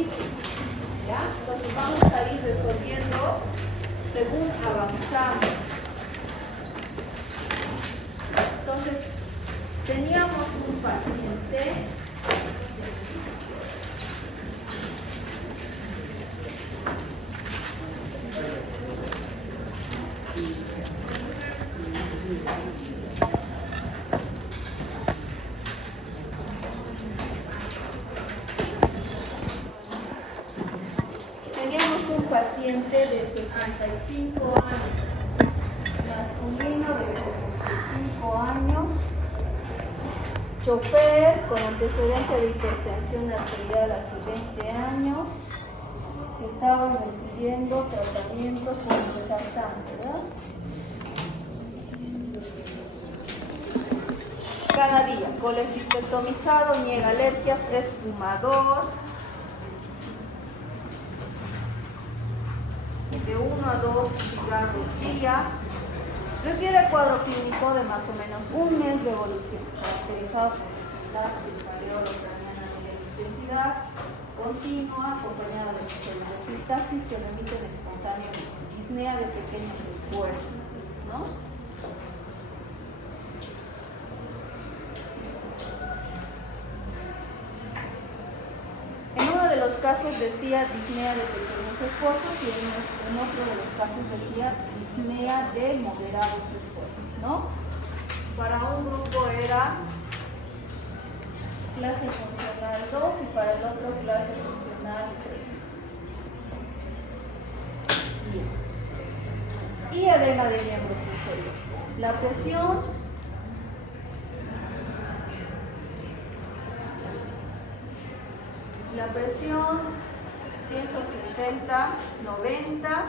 difícil, ¿ya? Entonces vamos a ir resolviendo según avanzamos. Entonces, teníamos un paciente de 65 años, masculino de 65 años, chofer con antecedente de hipertensión arterial hace 20 años, estaba recibiendo tratamiento con Losartan, ¿verdad? Cada día, colecistectomizado, niega alergias, es fumador, de 1 a 2 cigarros día, refiere cuadro clínico de más o menos un mes de evolución, caracterizado por necesidad de ucraniana de intensidad continua, acompañada de epistaxis que remiten espontáneamente, disnea de pequeños esfuerzos, ¿no? En uno de los casos decía disnea de pequeños esfuerzos y en otro de los casos decía disnea de moderados esfuerzos, ¿no? Para un grupo era clase funcional 2 y para el otro clase funcional 3. Bien. Y edema de miembros inferiores. La presión La presión 160, 90,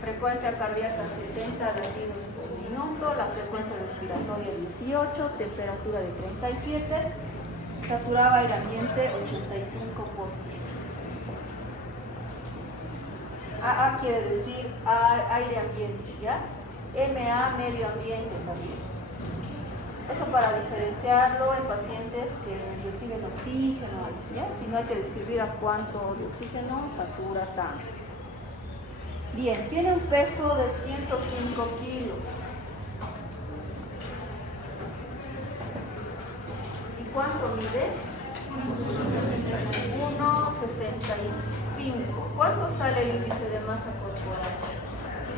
frecuencia cardíaca 70 latidos por minuto, la frecuencia respiratoria 18, temperatura de 37, saturaba aire ambiente 85%. AA quiere decir aire ambiente, ¿ya? MA medio ambiente también. Eso para diferenciarlo en pacientes que reciben oxígeno, ¿ya? Si no hay que describir a cuánto de oxígeno satura tanto. Bien, tiene un peso de 105 kilos. ¿Y cuánto mide? 1,65. ¿Cuánto sale el índice de masa corporal?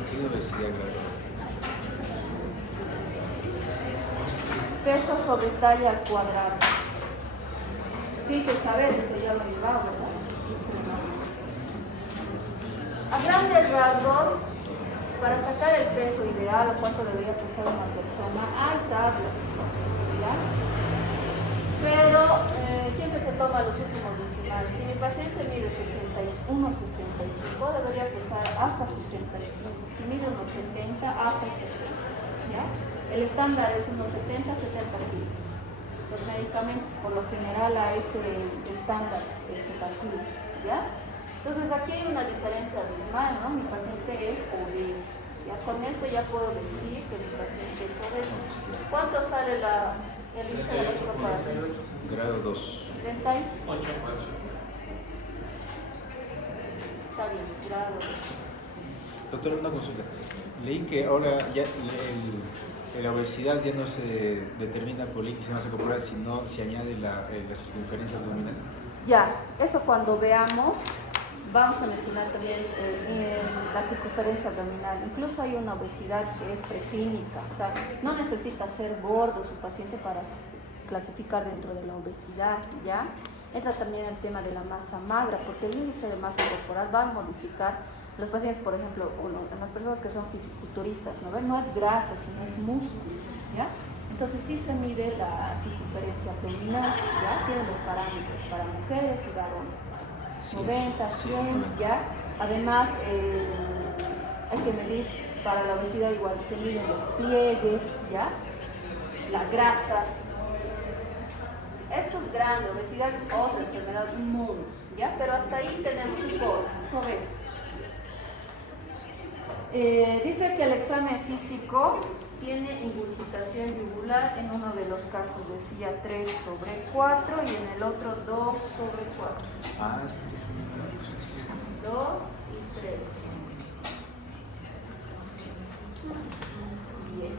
Tiene obesidad, claro. Peso sobre talla al cuadrado. Tiene que saber, esto ya lo he llevado, ¿verdad? A grandes rasgos, para sacar el peso ideal o cuánto debería pesar una persona, hay tablas, ¿ya? Pero siempre se toman los últimos decimales. Si mi paciente mide 1,65, debería pesar hasta 65. Si mide unos 70, hasta 70, ¿ya? El estándar es unos 70 kilos. Los medicamentos, por lo general, a ese estándar se calcula, ¿ya? Entonces, aquí hay una diferencia abismal, ¿no? Mi paciente es obeso. Ya con esto ya puedo decir que mi paciente es obeso. ¿Cuánto sale el índice de masa corporal? Grado 2. 38. Está bien, grado 2. Doctora, una consulta. Leí que ahora ya la obesidad ya no se determina por el índice de masa corporal, sino se añade la circunferencia abdominal. Ya, eso cuando veamos, vamos a mencionar también la circunferencia abdominal. Incluso hay una obesidad que es preclínica, o sea, no necesita ser gordo su paciente para clasificar dentro de la obesidad, ¿ya? Entra también el tema de la masa magra, porque el índice de masa corporal va a modificar los pacientes, por ejemplo, en las personas que son fisiculturistas, ¿no ven? No es grasa, sino es músculo, ¿ya? Entonces sí se mide la circunferencia abdominal, ¿ya? Tienen los parámetros para mujeres y varones. 90, 100, ¿ya? Además, hay que medir para la obesidad igual, se miden los pliegues, ¿ya? La grasa. Esto es grande, obesidad es otra enfermedad mundo, ¿ya? Pero hasta ahí tenemos un poco sobre eso. Dice que el examen físico tiene ingurgitación yugular, en uno de los casos decía 3/4 y en el otro 2/4. Ah, es 3/4. 2 y 3. Bien.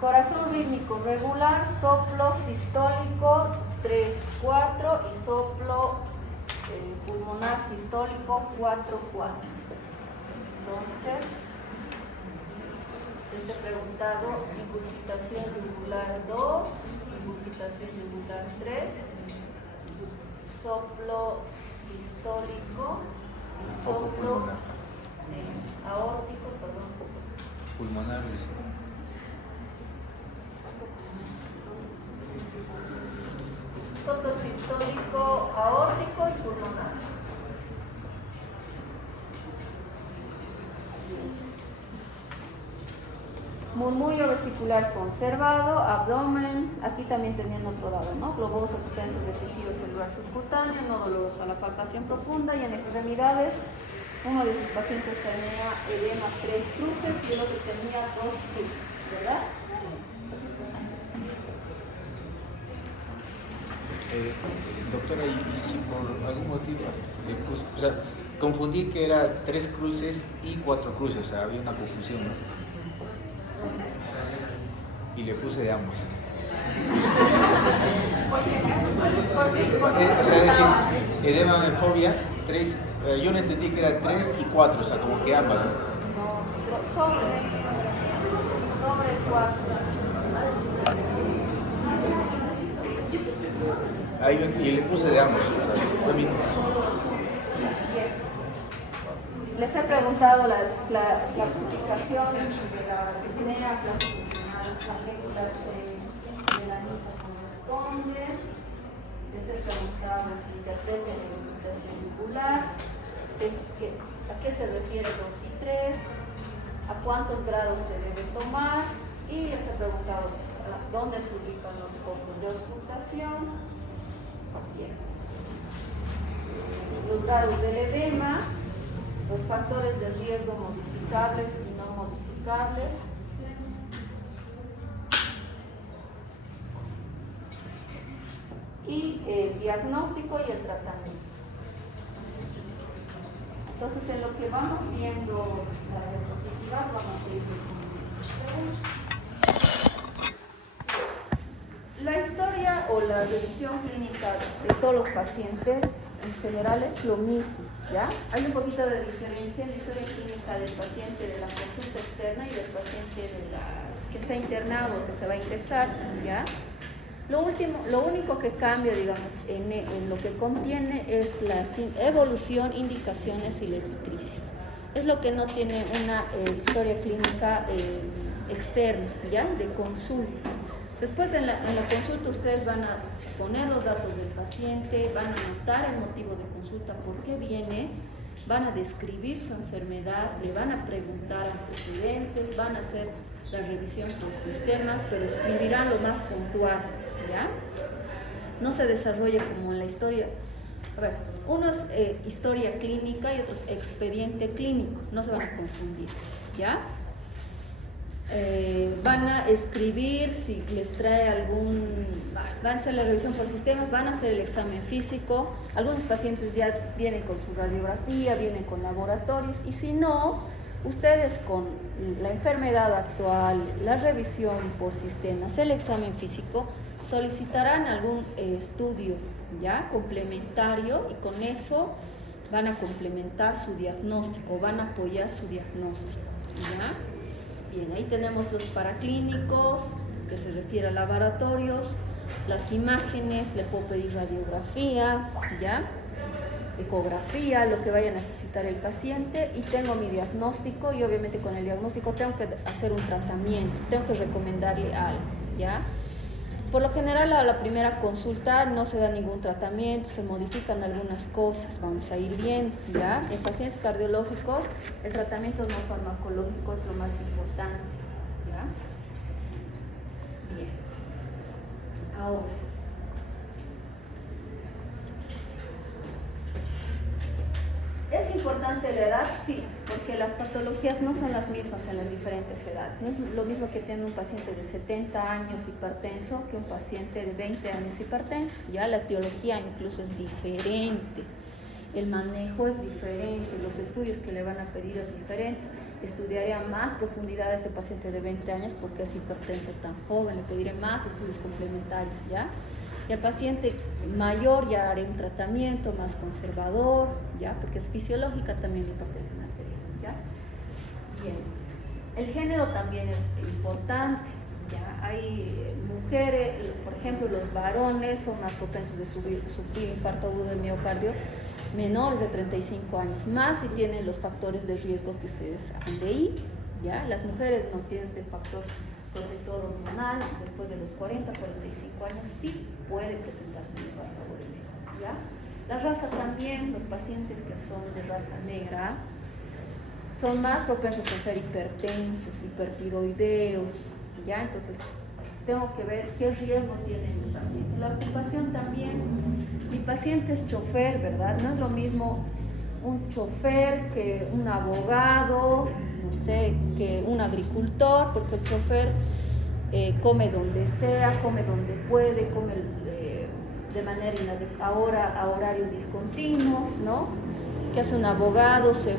Corazón rítmico regular, soplo sistólico 3/4 y soplo pulmonar sistólico 4/4. Entonces, les he preguntado ingurgitación yugular 2, ingurgitación yugular 3, soplo sistólico y Foco soplo pulmonar. aórtico, perdón. Pulmonar, dice. Soplo sistólico, aórtico y pulmonar. Murmullo vesicular conservado, abdomen, aquí también tenían otro lado, ¿no? Globos extensos de tejido celular subcutáneo, no doloroso a la palpación profunda, y en extremidades, uno de sus pacientes tenía edema 3 cruces y el otro tenía 2 cruces, ¿verdad? Doctora, y si por algún motivo le puse, o sea, confundí que era 3 cruces y 4 cruces, o sea, había una confusión, ¿no? Y le puse de ambos. O sea, es decir, edema en fobia, 3, yo no entendí que era 3 y 4, o sea, como que ambas, ¿no? No, sobre 4. Ahí, y le puse de ambos, o sea, a mí no. Les he preguntado la clasificación de la disnea, clase funcional, a qué clase de la niña corresponde. Les he preguntado si interpreten la ingurgitación yugular, a qué se refiere 2 y 3, a cuántos grados se debe tomar, y les he preguntado dónde se ubican los focos de auscultación. Bien. Los grados del edema, los factores de riesgo modificables y no modificables, y el diagnóstico y el tratamiento. Entonces, en lo que vamos viendo las diapositivas, vamos a ir respondiendo. La historia o la revisión clínica de todos los pacientes en general es lo mismo, ¿ya? Hay un poquito de diferencia en la historia clínica del paciente de la consulta externa y del paciente que está internado, que se va a ingresar, ¿ya? Lo único que cambia, digamos, en lo que contiene es la evolución, indicaciones y la epicrisis. Es lo que no tiene una historia clínica externa, ¿ya? De consulta. Después en la consulta ustedes van a poner los datos del paciente, van a anotar el motivo de consulta, por qué viene, van a describir su enfermedad, le van a preguntar antecedentes, van a hacer la revisión por sistemas, pero escribirán lo más puntual, ¿ya? No se desarrolla como en la historia. A ver, uno es historia clínica y otro es expediente clínico, no se van a confundir, ¿ya? Van a escribir si les trae van a hacer la revisión por sistemas, van a hacer el examen físico. Algunos pacientes ya vienen con su radiografía, vienen con laboratorios, y si no, ustedes con la enfermedad actual, la revisión por sistemas, el examen físico, solicitarán algún estudio ya complementario, y con eso van a complementar su diagnóstico, van a apoyar su diagnóstico, ¿ya? Bien, ahí tenemos los paraclínicos, que se refiere a laboratorios, las imágenes, le puedo pedir radiografía, ¿ya? Ecografía, lo que vaya a necesitar el paciente, y tengo mi diagnóstico, y obviamente con el diagnóstico tengo que hacer un tratamiento, tengo que recomendarle algo, ¿ya? Por lo general a la primera consulta no se da ningún tratamiento, se modifican algunas cosas, vamos a ir viendo, ¿ya? En pacientes cardiológicos el tratamiento no farmacológico es lo más importante, ¿ya? Bien. Ahora, es importante la edad? Sí, porque las patologías no son las mismas en las diferentes edades. No es lo mismo que tiene un paciente de 70 años hipertenso que un paciente de 20 años hipertenso. Ya la etiología incluso es diferente, el manejo es diferente, los estudios que le van a pedir es diferente. Estudiaré a más profundidad a ese paciente de 20 años porque es hipertenso tan joven, le pediré más estudios complementarios, ¿ya? Y al paciente mayor ya haré un tratamiento más conservador, ¿ya? Porque es fisiológica también la hipertensión arterial, ¿ya? Bien. El género también es importante, ¿ya? Hay mujeres, por ejemplo, los varones son más propensos de sufrir infarto agudo de miocardio menores de 35 años, más si tienen los factores de riesgo que ustedes han leído, ¿ya? Las mujeres no tienen ese factor protector hormonal, después de los 40, 45 años sí puede presentarse un infarto agudo, ¿ya? La raza también, los pacientes que son de raza negra son más propensos a ser hipertensos, hipertiroideos, ¿ya? Entonces tengo que ver qué riesgo tiene mi paciente. La ocupación también, mi paciente es chofer, ¿verdad? No es lo mismo un chofer que un abogado, no sé, que un agricultor, porque el chofer come donde sea, come donde puede, come de manera inadecuada, a horarios discontinuos, ¿no? Que hace un abogado, se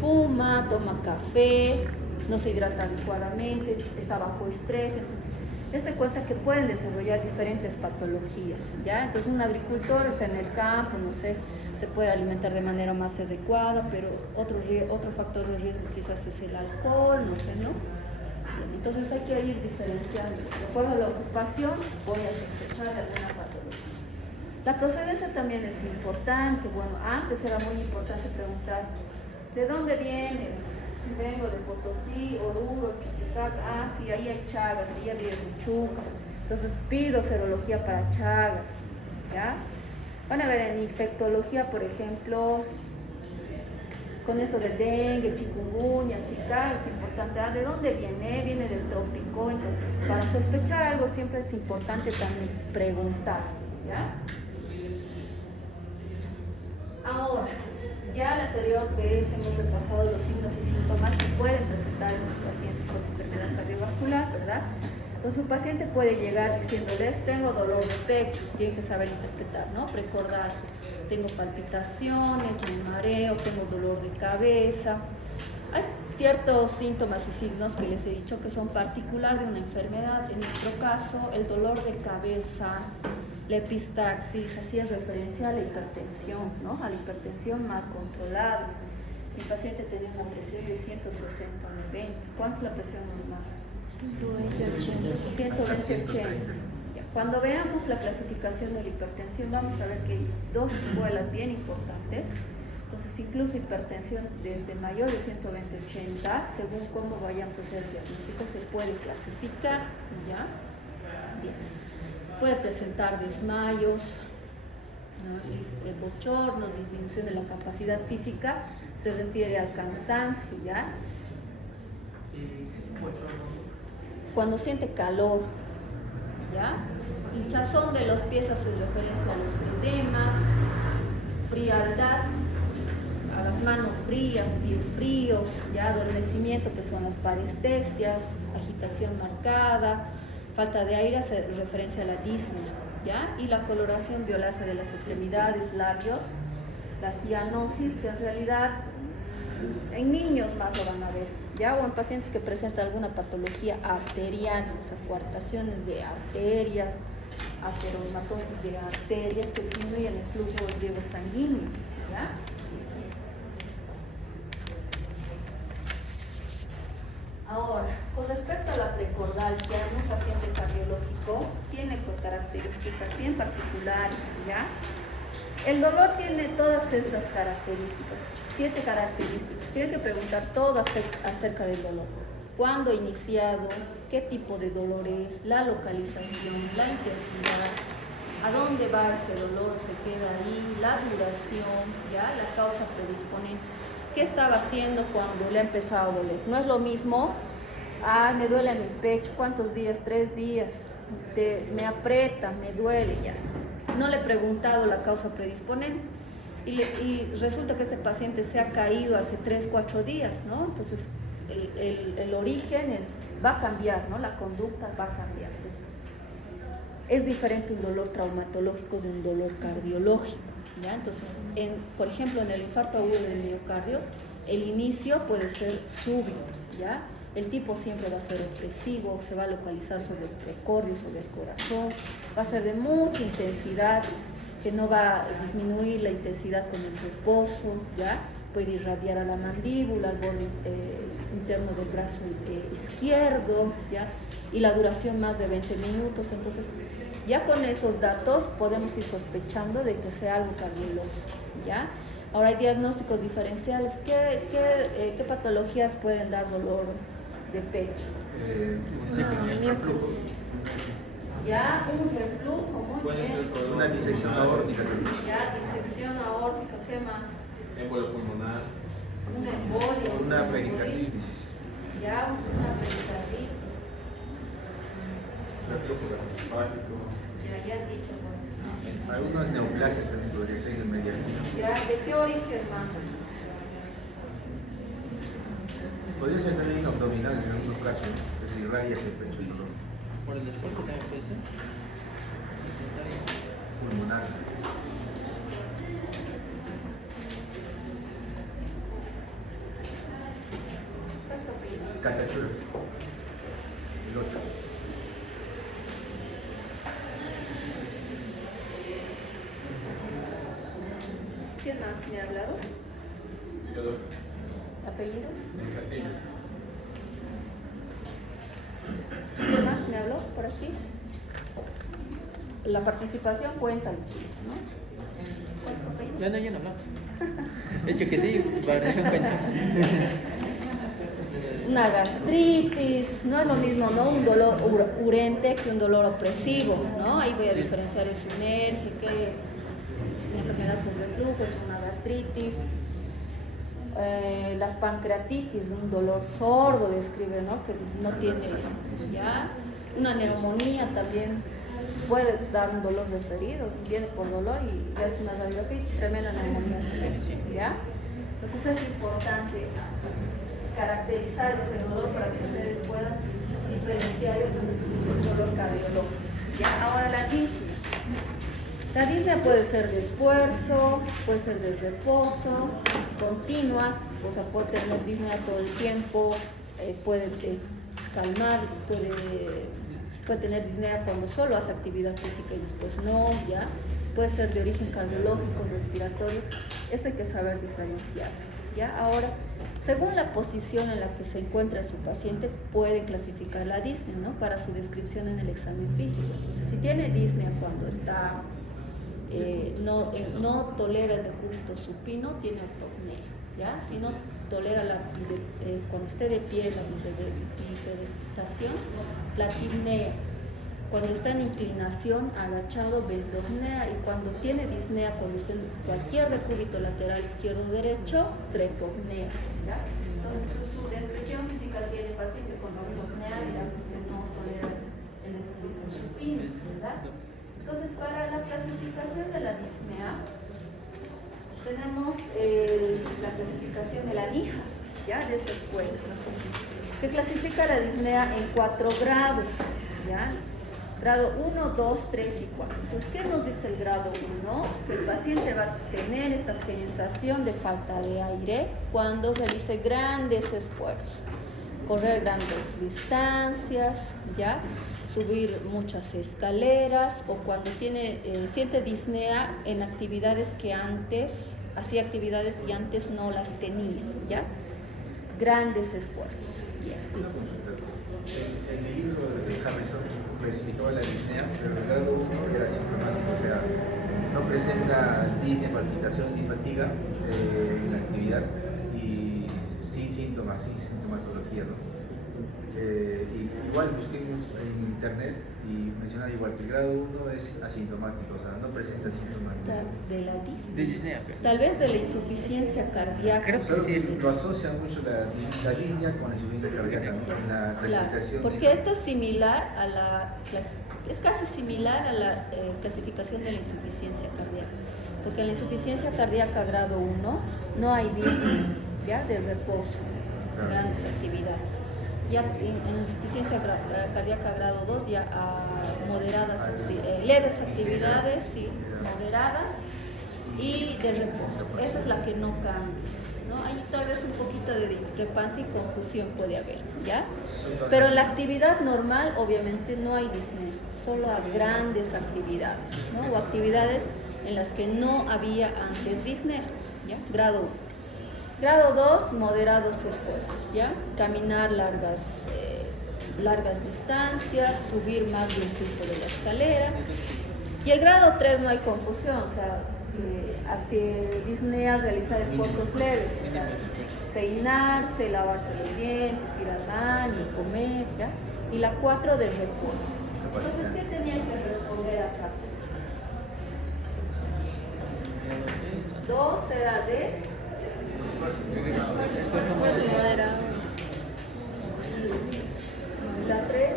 fuma, toma café, no se hidrata adecuadamente, está bajo estrés, entonces dése cuenta que pueden desarrollar diferentes patologías, ¿ya? Entonces un agricultor está en el campo, no sé, se puede alimentar de manera más adecuada, pero otro factor de riesgo quizás es el alcohol, no sé, ¿no? Entonces hay que ir diferenciando. De acuerdo a la ocupación, voy a sospechar de alguna patología. La procedencia también es importante. Bueno, antes era muy importante preguntar, ¿de dónde vienes? Vengo de Potosí, Oruro, Chuquisaca. Ah, sí, ahí hay Chagas, ahí hay Huichucas. Entonces pido serología para Chagas, ¿ya? Van a ver en infectología, por ejemplo, con eso del dengue, chikungunya, zika, es importante. Ah, ¿de dónde viene? Viene del trópico. Entonces, para sospechar algo siempre es importante también preguntar, ¿ya? Ahora, ya en la anterior vez hemos repasado los signos y síntomas que pueden presentar estos pacientes con enfermedad cardiovascular, ¿verdad? Entonces, un paciente puede llegar diciéndoles, tengo dolor de pecho, tiene que saber interpretar, ¿no? Recordar, tengo palpitaciones, me mareo, tengo dolor de cabeza. Hay ciertos síntomas y signos que les he dicho que son particular de una enfermedad. En nuestro caso, el dolor de cabeza, la epistaxis, así es referencia a la hipertensión, ¿no? A la hipertensión mal controlada. Mi paciente tenía una presión de 160/20. ¿Cuánto es la presión normal? 120/80. Cuando veamos la clasificación de la hipertensión, vamos a ver que hay dos escuelas bien importantes. Entonces, incluso hipertensión desde mayor de 120/80, según cómo vayamos a hacer el diagnóstico, se puede clasificar, ¿ya? Bien. Puede presentar desmayos, ¿no? Bochornos, disminución de la capacidad física, se refiere al cansancio, ¿ya? Cuando siente calor, ¿ya? Hinchazón de los pies hace referencia a los edemas, frialdad, a las manos frías, pies fríos, ¿ya? Adormecimiento, que son las parestesias, agitación marcada, falta de aire hace referencia a la disnea, ¿ya? Y la coloración violácea de las extremidades, labios, la cianosis, que en realidad en niños más lo van a ver, ¿ya? O en pacientes que presentan alguna patología arterial, o sea, coartaciones de arterias, ateromatosis de arterias que disminuyen el flujo de riego sanguíneo, ¿ya? Ahora, con respecto a la precordalgia, un paciente cardiológico tiene características bien particulares, ¿ya? El dolor tiene todas estas características, 7 características. Tiene que preguntar todo acerca del dolor. ¿Cuándo ha iniciado? ¿Qué tipo de dolor es? La localización, la intensidad, a dónde va ese dolor, se queda ahí, la duración, ¿ya? La causa predisponente. ¿Qué estaba haciendo cuando le ha empezado a doler? No es lo mismo, me duele mi pecho, ¿cuántos días? 3 días, me aprieta, me duele ya. No le he preguntado la causa predisponente. y resulta que ese paciente se ha caído hace 3, 4 días, ¿no? Entonces el origen va a cambiar, ¿no? La conducta va a cambiar. Entonces, es diferente un dolor traumatológico de un dolor cardiológico, ¿ya? Entonces, por ejemplo, en el infarto agudo del miocardio, el inicio puede ser súbito, ¿ya? El tipo siempre va a ser opresivo, se va a localizar sobre el precordio, sobre el corazón, va a ser de mucha intensidad, que no va a disminuir la intensidad con el reposo, ¿ya? Puede irradiar a la mandíbula, al borde interno del brazo izquierdo, ¿ya? Y la duración más de 20 minutos. Entonces, ya con esos datos podemos ir sospechando de que sea algo cardiológico, ¿ya? Ahora hay diagnósticos diferenciales. ¿Qué patologías pueden dar dolor de pecho? Ya, un reflujo, muy bien. Una disección aórtica. Ya, disección aórtica, ¿qué más? Émbolo pulmonar. Un embolio. Una pericarditis. Ya, una pericarditis. Reflujo gastroesofágico. Ya has dicho. Bueno. Algunas neoplasias también podría ser del mediastino. Ya, ¿de qué origen más? Podría ser también abdominal en algunos casos, que se irradia hacia el pecho y dolor. Por el esfuerzo también puede ser. Pulmonar. Catachura. El 8. ¿Quién más me ha hablado? Yo, ¿Apellido? en Castillo. ¿Quién más me habló por aquí? La participación cuenta, ¿no? ¿Cuál es su apellido? Ya no, ya no hablamos. De hecho que sí, para eso cuenta. Una gastritis, no es lo mismo, ¿no? Un dolor urente que un dolor opresivo, ¿no? Ahí voy a diferenciar el sinergia, que es una enfermedad por reflujo, es una gastritis. Las pancreatitis, un dolor sordo, describe, ¿no? Que no tiene, ¿ya? Una neumonía también puede dar un dolor referido, viene por dolor y ya es una radiografía, tremenda neumonía, ¿ya? Entonces es importante caracterizar ese dolor para que ustedes puedan diferenciar el dolor cardiológico. ¿Ya? Ahora la disnea. La disnea puede ser de esfuerzo, puede ser de reposo, continua, o sea, puede tener disnea todo el tiempo, puede calmar, puede tener disnea cuando solo hace actividad física y después no, ¿ya? Puede ser de origen cardiológico, respiratorio, eso hay que saber diferenciar, ¿ya? Ahora, según la posición en la que se encuentra su paciente, puede clasificar la disnea, ¿no? Para su descripción en el examen físico. Entonces, si tiene disnea cuando está, no tolera el decúbito supino, tiene ortopnea, ¿ya? Si no tolera cuando esté de pie la bipedestación, platipnea. Cuando está en inclinación, agachado, bendopnea, y cuando tiene disnea, cuando está en cualquier decúbito lateral izquierdo o derecho, trepopnea, ¿ya? Entonces, su descripción física tiene paciente con ortopnea, digamos que no tolera el decúbito supino, ¿verdad? Entonces, para la clasificación de la disnea, tenemos la clasificación de la NIJA, ¿ya? De esta escuela, que clasifica la disnea en 4 grados, ¿ya? Grado 1, 2, 3 y 4. Entonces, ¿qué nos dice el grado 1? Que el paciente va a tener esta sensación de falta de aire cuando realice grandes esfuerzos, correr grandes distancias, ¿ya? Subir muchas escaleras, o cuando siente disnea en actividades que antes, hacía actividades y antes no las tenía, ¿ya? Grandes esfuerzos. En el libro de Harrison clasificaba la disnea, pero el grado 1 era sintomático, o sea, no presenta disnea, palpitación ni fatiga en la actividad y sin síntomas, sin sintomatología, ¿no? Igual busquemos en internet y mencionaba igual que el grado 1 es asintomático, o sea, no presenta síntomas. De la disnea. De disnea, pero. Tal vez de la insuficiencia cardíaca. Creo que Solo sí es. lo asocia mucho la disnea con la insuficiencia cardíaca, ¿no? En la Claro, clasificación. porque esto es similar a la es casi similar a la clasificación de la insuficiencia cardíaca, porque en la insuficiencia cardíaca grado 1 no hay disnea, ¿ya? De reposo, grandes actividades. Ya en la insuficiencia cardíaca grado 2 ya leves actividades, sí, moderadas y de reposo. Esa es la que no cambia, ¿no? Hay tal vez un poquito de discrepancia y confusión puede haber, ¿ya? Pero en la actividad normal obviamente no hay disnea, solo a grandes actividades, ¿no? O actividades en las que no había antes disnea, ¿ya? Grado 1. Grado 2, moderados esfuerzos, ¿ya? Caminar largas distancias, subir más de un piso de la escalera. Y el grado 3 no hay confusión, o sea, disnea, realizar esfuerzos leves, o sea, peinarse, lavarse los dientes, ir al baño, comer, ¿ya? Y la 4 de reposo. Entonces, ¿qué tenían que responder acá? 2 era de esfuerzo moderado. La 3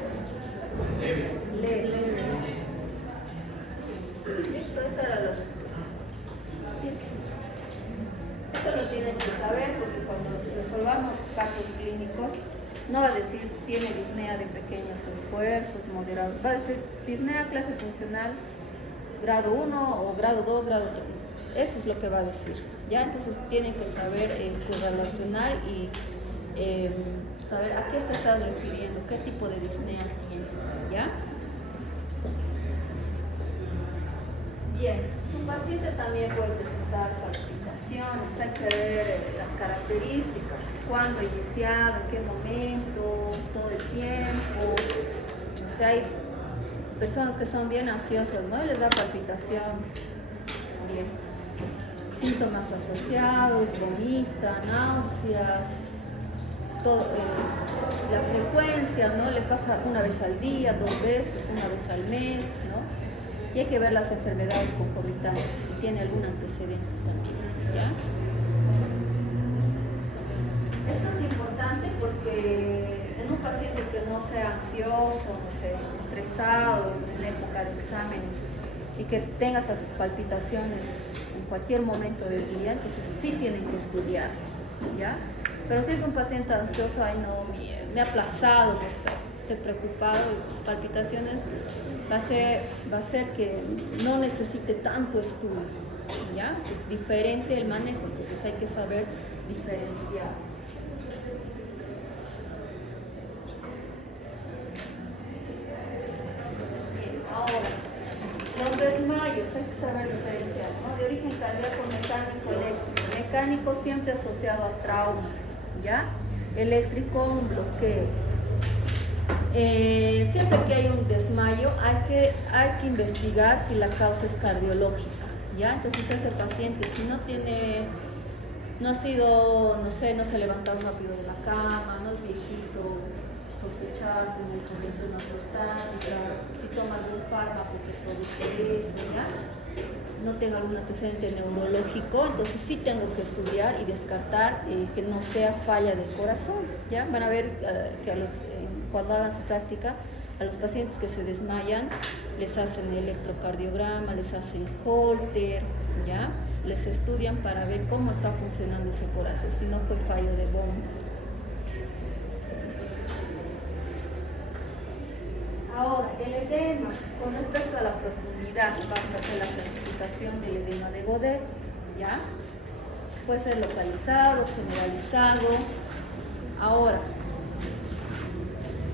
leve. Listo, esa era la respuesta. Esto lo tienen que saber porque cuando resolvamos casos clínicos no va a decir tiene disnea de pequeños esfuerzos, moderados, va a decir disnea clase funcional grado 1 o grado 2, grado 3. Eso es lo que va a decir, ¿ya? Entonces tienen que saber correlacionar y saber a qué se está refiriendo, qué tipo de disnea tiene, ¿ya? Bien, su paciente también puede presentar palpitaciones, hay que ver las características, cuándo iniciado, en qué momento, todo el tiempo. O sea, hay personas que son bien ansiosas, ¿no? Y les da palpitaciones. Bien. Síntomas asociados, vomita, náuseas, todo, la frecuencia, ¿no? Le pasa una vez al día, 2 veces, una vez al mes, ¿no? Y hay que ver las enfermedades concomitantes, si tiene algún antecedente también, ¿ya? Esto es importante porque en un paciente que no sea ansioso, no sea estresado, en época de exámenes, y que tenga esas palpitaciones en cualquier momento del día, entonces sí tienen que estudiar, ¿ya? Pero si es un paciente ansioso, ay no, me ha aplazado, estoy preocupado, palpitaciones, va a ser que no necesite tanto estudio, ¿ya? Es diferente el manejo, entonces hay que saber diferenciar. Bien, ahora, los desmayos hay que saber diferenciar, ¿no? De origen cardíaco, mecánico, eléctrico. Mecánico siempre asociado a traumas, ¿ya? Eléctrico, un bloqueo. Siempre que hay un desmayo hay que investigar si la causa es cardiológica, ¿ya? Entonces ese paciente, si no ha sido, no sé, no se ha levantado rápido de la cama, no es viejito, sospechar de una hipotensión ortostática, si toma algún fármaco que produce eso, ¿ya? No tengo algún antecedente neurológico, entonces sí tengo que estudiar y descartar que no sea falla del corazón, ¿ya? Van a ver que cuando hagan su práctica, a los pacientes que se desmayan, les hacen electrocardiograma, les hacen Holter, ¿ya? Les estudian para ver cómo está funcionando ese corazón, si no fue fallo de bomba. Ahora, el edema, con respecto a la profundidad, vamos a hacer la clasificación del edema de Godet, ¿ya? Puede ser localizado, generalizado. Ahora,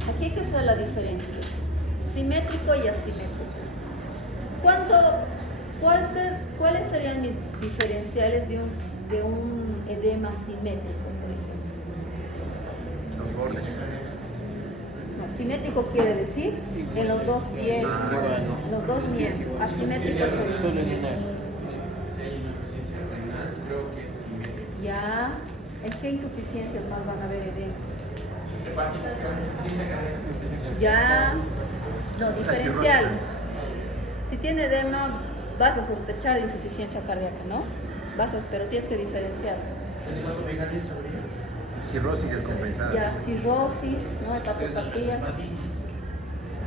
aquí hay que hacer la diferencia, simétrico y asimétrico. ¿Cuáles serían mis diferenciales de un edema simétrico, por ejemplo? Los bordes. No, simétrico quiere decir en los dos pies, los dos miembros. Asimétrico Solo en una. Si hay insuficiencia renal, creo que es simétrico. Ya, ¿en qué insuficiencias más van a haber edemas? Hepática, insuficiencia cardíaca. Ya, no, diferencial. Si tiene edema, vas a sospechar de insuficiencia cardíaca, ¿no? Pero tienes que diferenciar. Cirrosis descompensada. Ya, cirrosis, ¿no? Hepatopatías.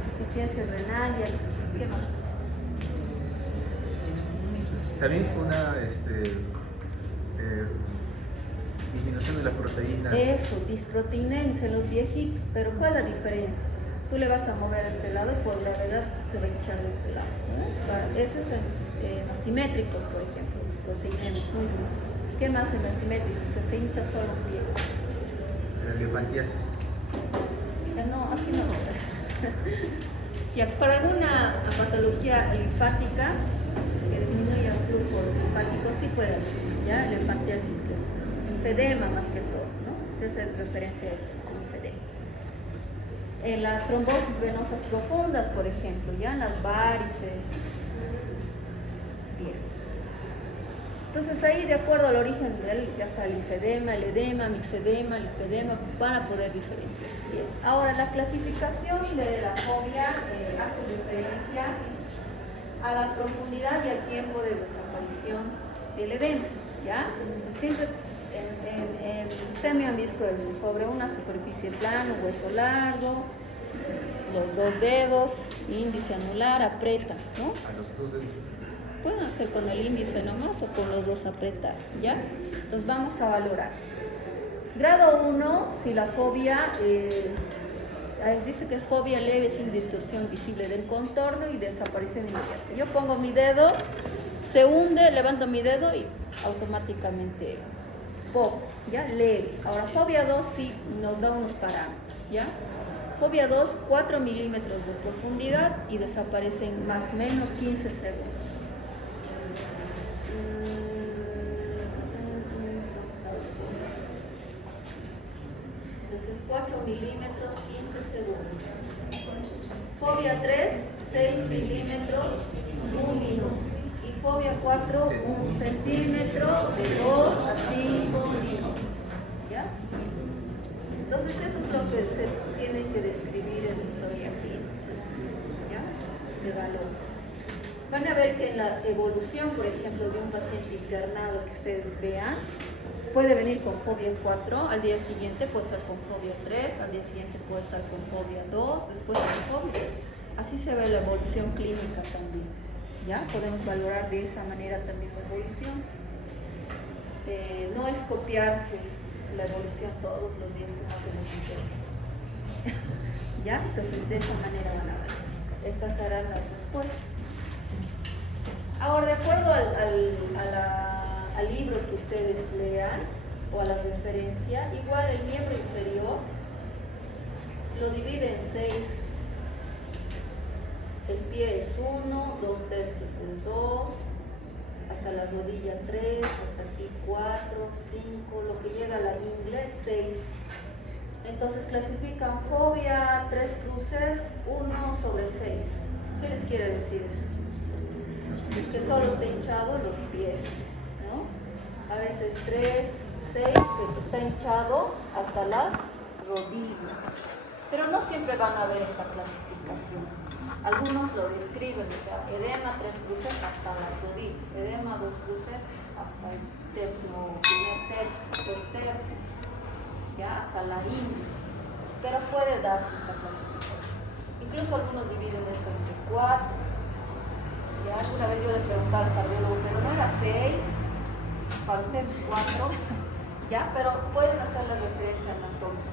insuficiencia renal, ¿qué más? También una disminución de las proteínas. Eso, disproteinemia en los viejitos, pero ¿cuál es la diferencia? Tú le vas a mover a este lado y por la verdad se va a hinchar de este lado, ¿no? Ese es en asimétricos, por ejemplo, disproteinemia, muy bien. ¿Qué más en asimétricos? Que se hincha solo un pie. La linfantiasis. No, aquí no. Ya, para alguna patología linfática que disminuya el flujo linfático, sí puede haber, ¿ya? La linfantiasis, que es linfedema más que todo, ¿no? Se hace referencia a eso, linfedema. En las trombosis venosas profundas, por ejemplo, ya en las varices. Bien. Entonces ahí, de acuerdo al origen de él, ya está el linfedema, el edema, mixedema, linfedema, van a poder diferenciar. Bien. Ahora, la clasificación de la fobia hace referencia a la profundidad y al tiempo de desaparición del edema, ¿ya? Pues siempre en semio han visto eso, sobre una superficie plana, hueso largo, los dos dedos, índice anular, apretan, ¿no? A los dos dedos. Pueden hacer con el índice nomás o con los dos apretar, ¿ya? Entonces vamos a valorar. Grado 1, si la fobia, dice que es fobia leve sin distorsión visible del contorno y desaparición inmediata. Yo pongo mi dedo, se hunde, levanto mi dedo y automáticamente poco, ¿ya? Leve. Ahora, fobia 2 sí nos da unos parámetros, ¿ya? Fobia 2, 4 milímetros de profundidad y desaparecen más o menos 15 segundos. Entonces 4 milímetros, 15 segundos. Fobia 3, 6 milímetros, 1 minuto. Y fobia 4, 1 centímetro, de 2 a 5 minutos. ¿Ya? Entonces eso es lo que se tiene que describir en la historia clínica. ¿Ya? Se valora. Van a ver que en la evolución, por ejemplo, de un paciente internado que ustedes vean, puede venir con fobia 4, al día siguiente puede estar con fobia 3, al día siguiente puede estar con fobia 2, después con fobia. Así se ve la evolución clínica también. ¿Ya? Podemos valorar de esa manera también la evolución. No es copiarse la evolución todos los días como hacen los enfermos. ¿Ya? Entonces de esa manera van a ver. Estas serán las respuestas. Ahora, de acuerdo al libro que ustedes lean o a la referencia, igual el miembro inferior lo divide en 6. El pie es 1, 2 tercios es 2, hasta la rodilla 3, hasta aquí 4, 5, lo que llega a la ingle 6. Entonces clasifican fobia 3 cruces 1 sobre 6. ¿Qué les quiere decir eso? Que solo está hinchado los pies, ¿no? A veces 3, 6, que está hinchado hasta las rodillas. Pero no siempre van a ver esta clasificación. Algunos lo describen, o sea, edema 3 cruces hasta las rodillas, edema 2 cruces hasta el primer tercio, 2 tercios, ya hasta la ingle. Pero puede darse esta clasificación. Incluso algunos dividen esto entre 4. Ya alguna vez yo le preguntaba al cardiólogo, pero no era 6, para ustedes 4, ya, pero pueden hacer la referencia anatómica.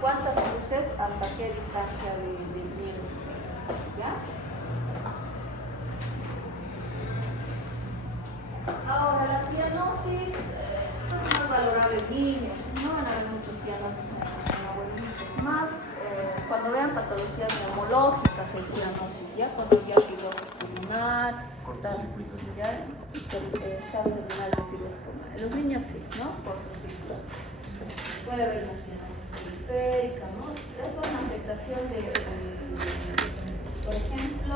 ¿Cuántas cruces hasta qué distancia del miembro? ¿Ya? Ahora, la cianosis, esto es más valorable en niños, no van a haber muchos cianosis en abuelitos, más cuando vean patologías neumológicas hay cianosis, ya cuando ya fibrosis pulmonar, caso terminal de fibrosis pulmonar. En los niños sí, ¿no? Cortocircuito. Puede haber una cianosis periférica, ¿no? Es una afectación por ejemplo,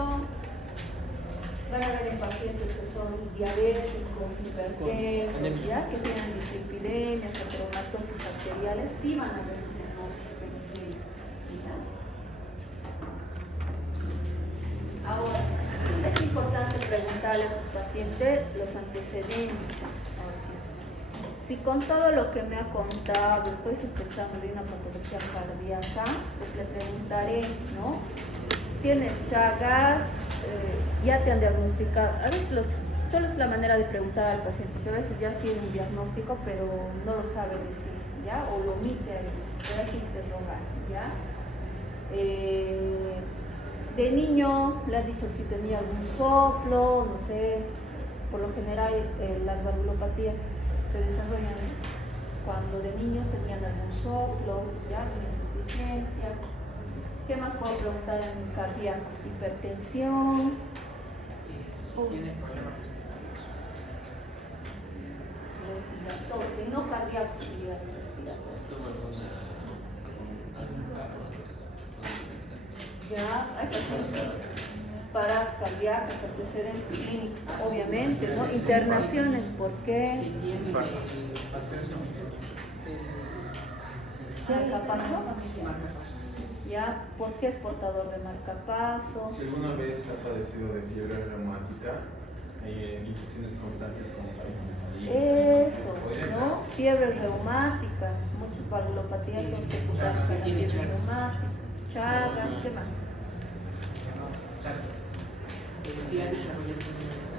van a ver en pacientes que son diabéticos, hipertensos, ¿ya? Que tienen dislipidemias, ateromatosis arteriales, sí van a ver cianosis periféricas. Ahora, es importante preguntarle a su paciente los antecedentes. Ahora sí. Si con todo lo que me ha contado estoy sospechando de una patología cardíaca, pues le preguntaré, ¿no? tienes Chagas, ya te han diagnosticado. A veces solo es la manera de preguntar al paciente, porque a veces ya tiene un diagnóstico, pero no lo sabe decir, ¿ya? O lo omite a veces, pero hay que interrogar, ¿ya? De niño le has dicho si tenía algún soplo, no sé, por lo general las valvulopatías se desarrollan cuando de niños tenían algún soplo, ya, insuficiencia. ¿Qué más puedo preguntar en cardíacos? Hipertensión. Si tiene problemas Respiratorios, y no cardíacos, digamos, respiratorios. Ya, hay pacientes paradas cardíacas, antecedentes clínicos, obviamente, ¿no? Internaciones, ¿por qué? si tiene factores ¿Marcapaso? marcapaso. ¿Ya? ¿Por qué es portador de marcapaso? Si alguna vez ha padecido de fiebre reumática, hay infecciones constantes como la hemorragia. Eso, ¿no? Fiebre reumática, muchas valvulopatías son secundarias a la fiebre reumática. Chagas, ¿qué más? Sí, ha desarrollado un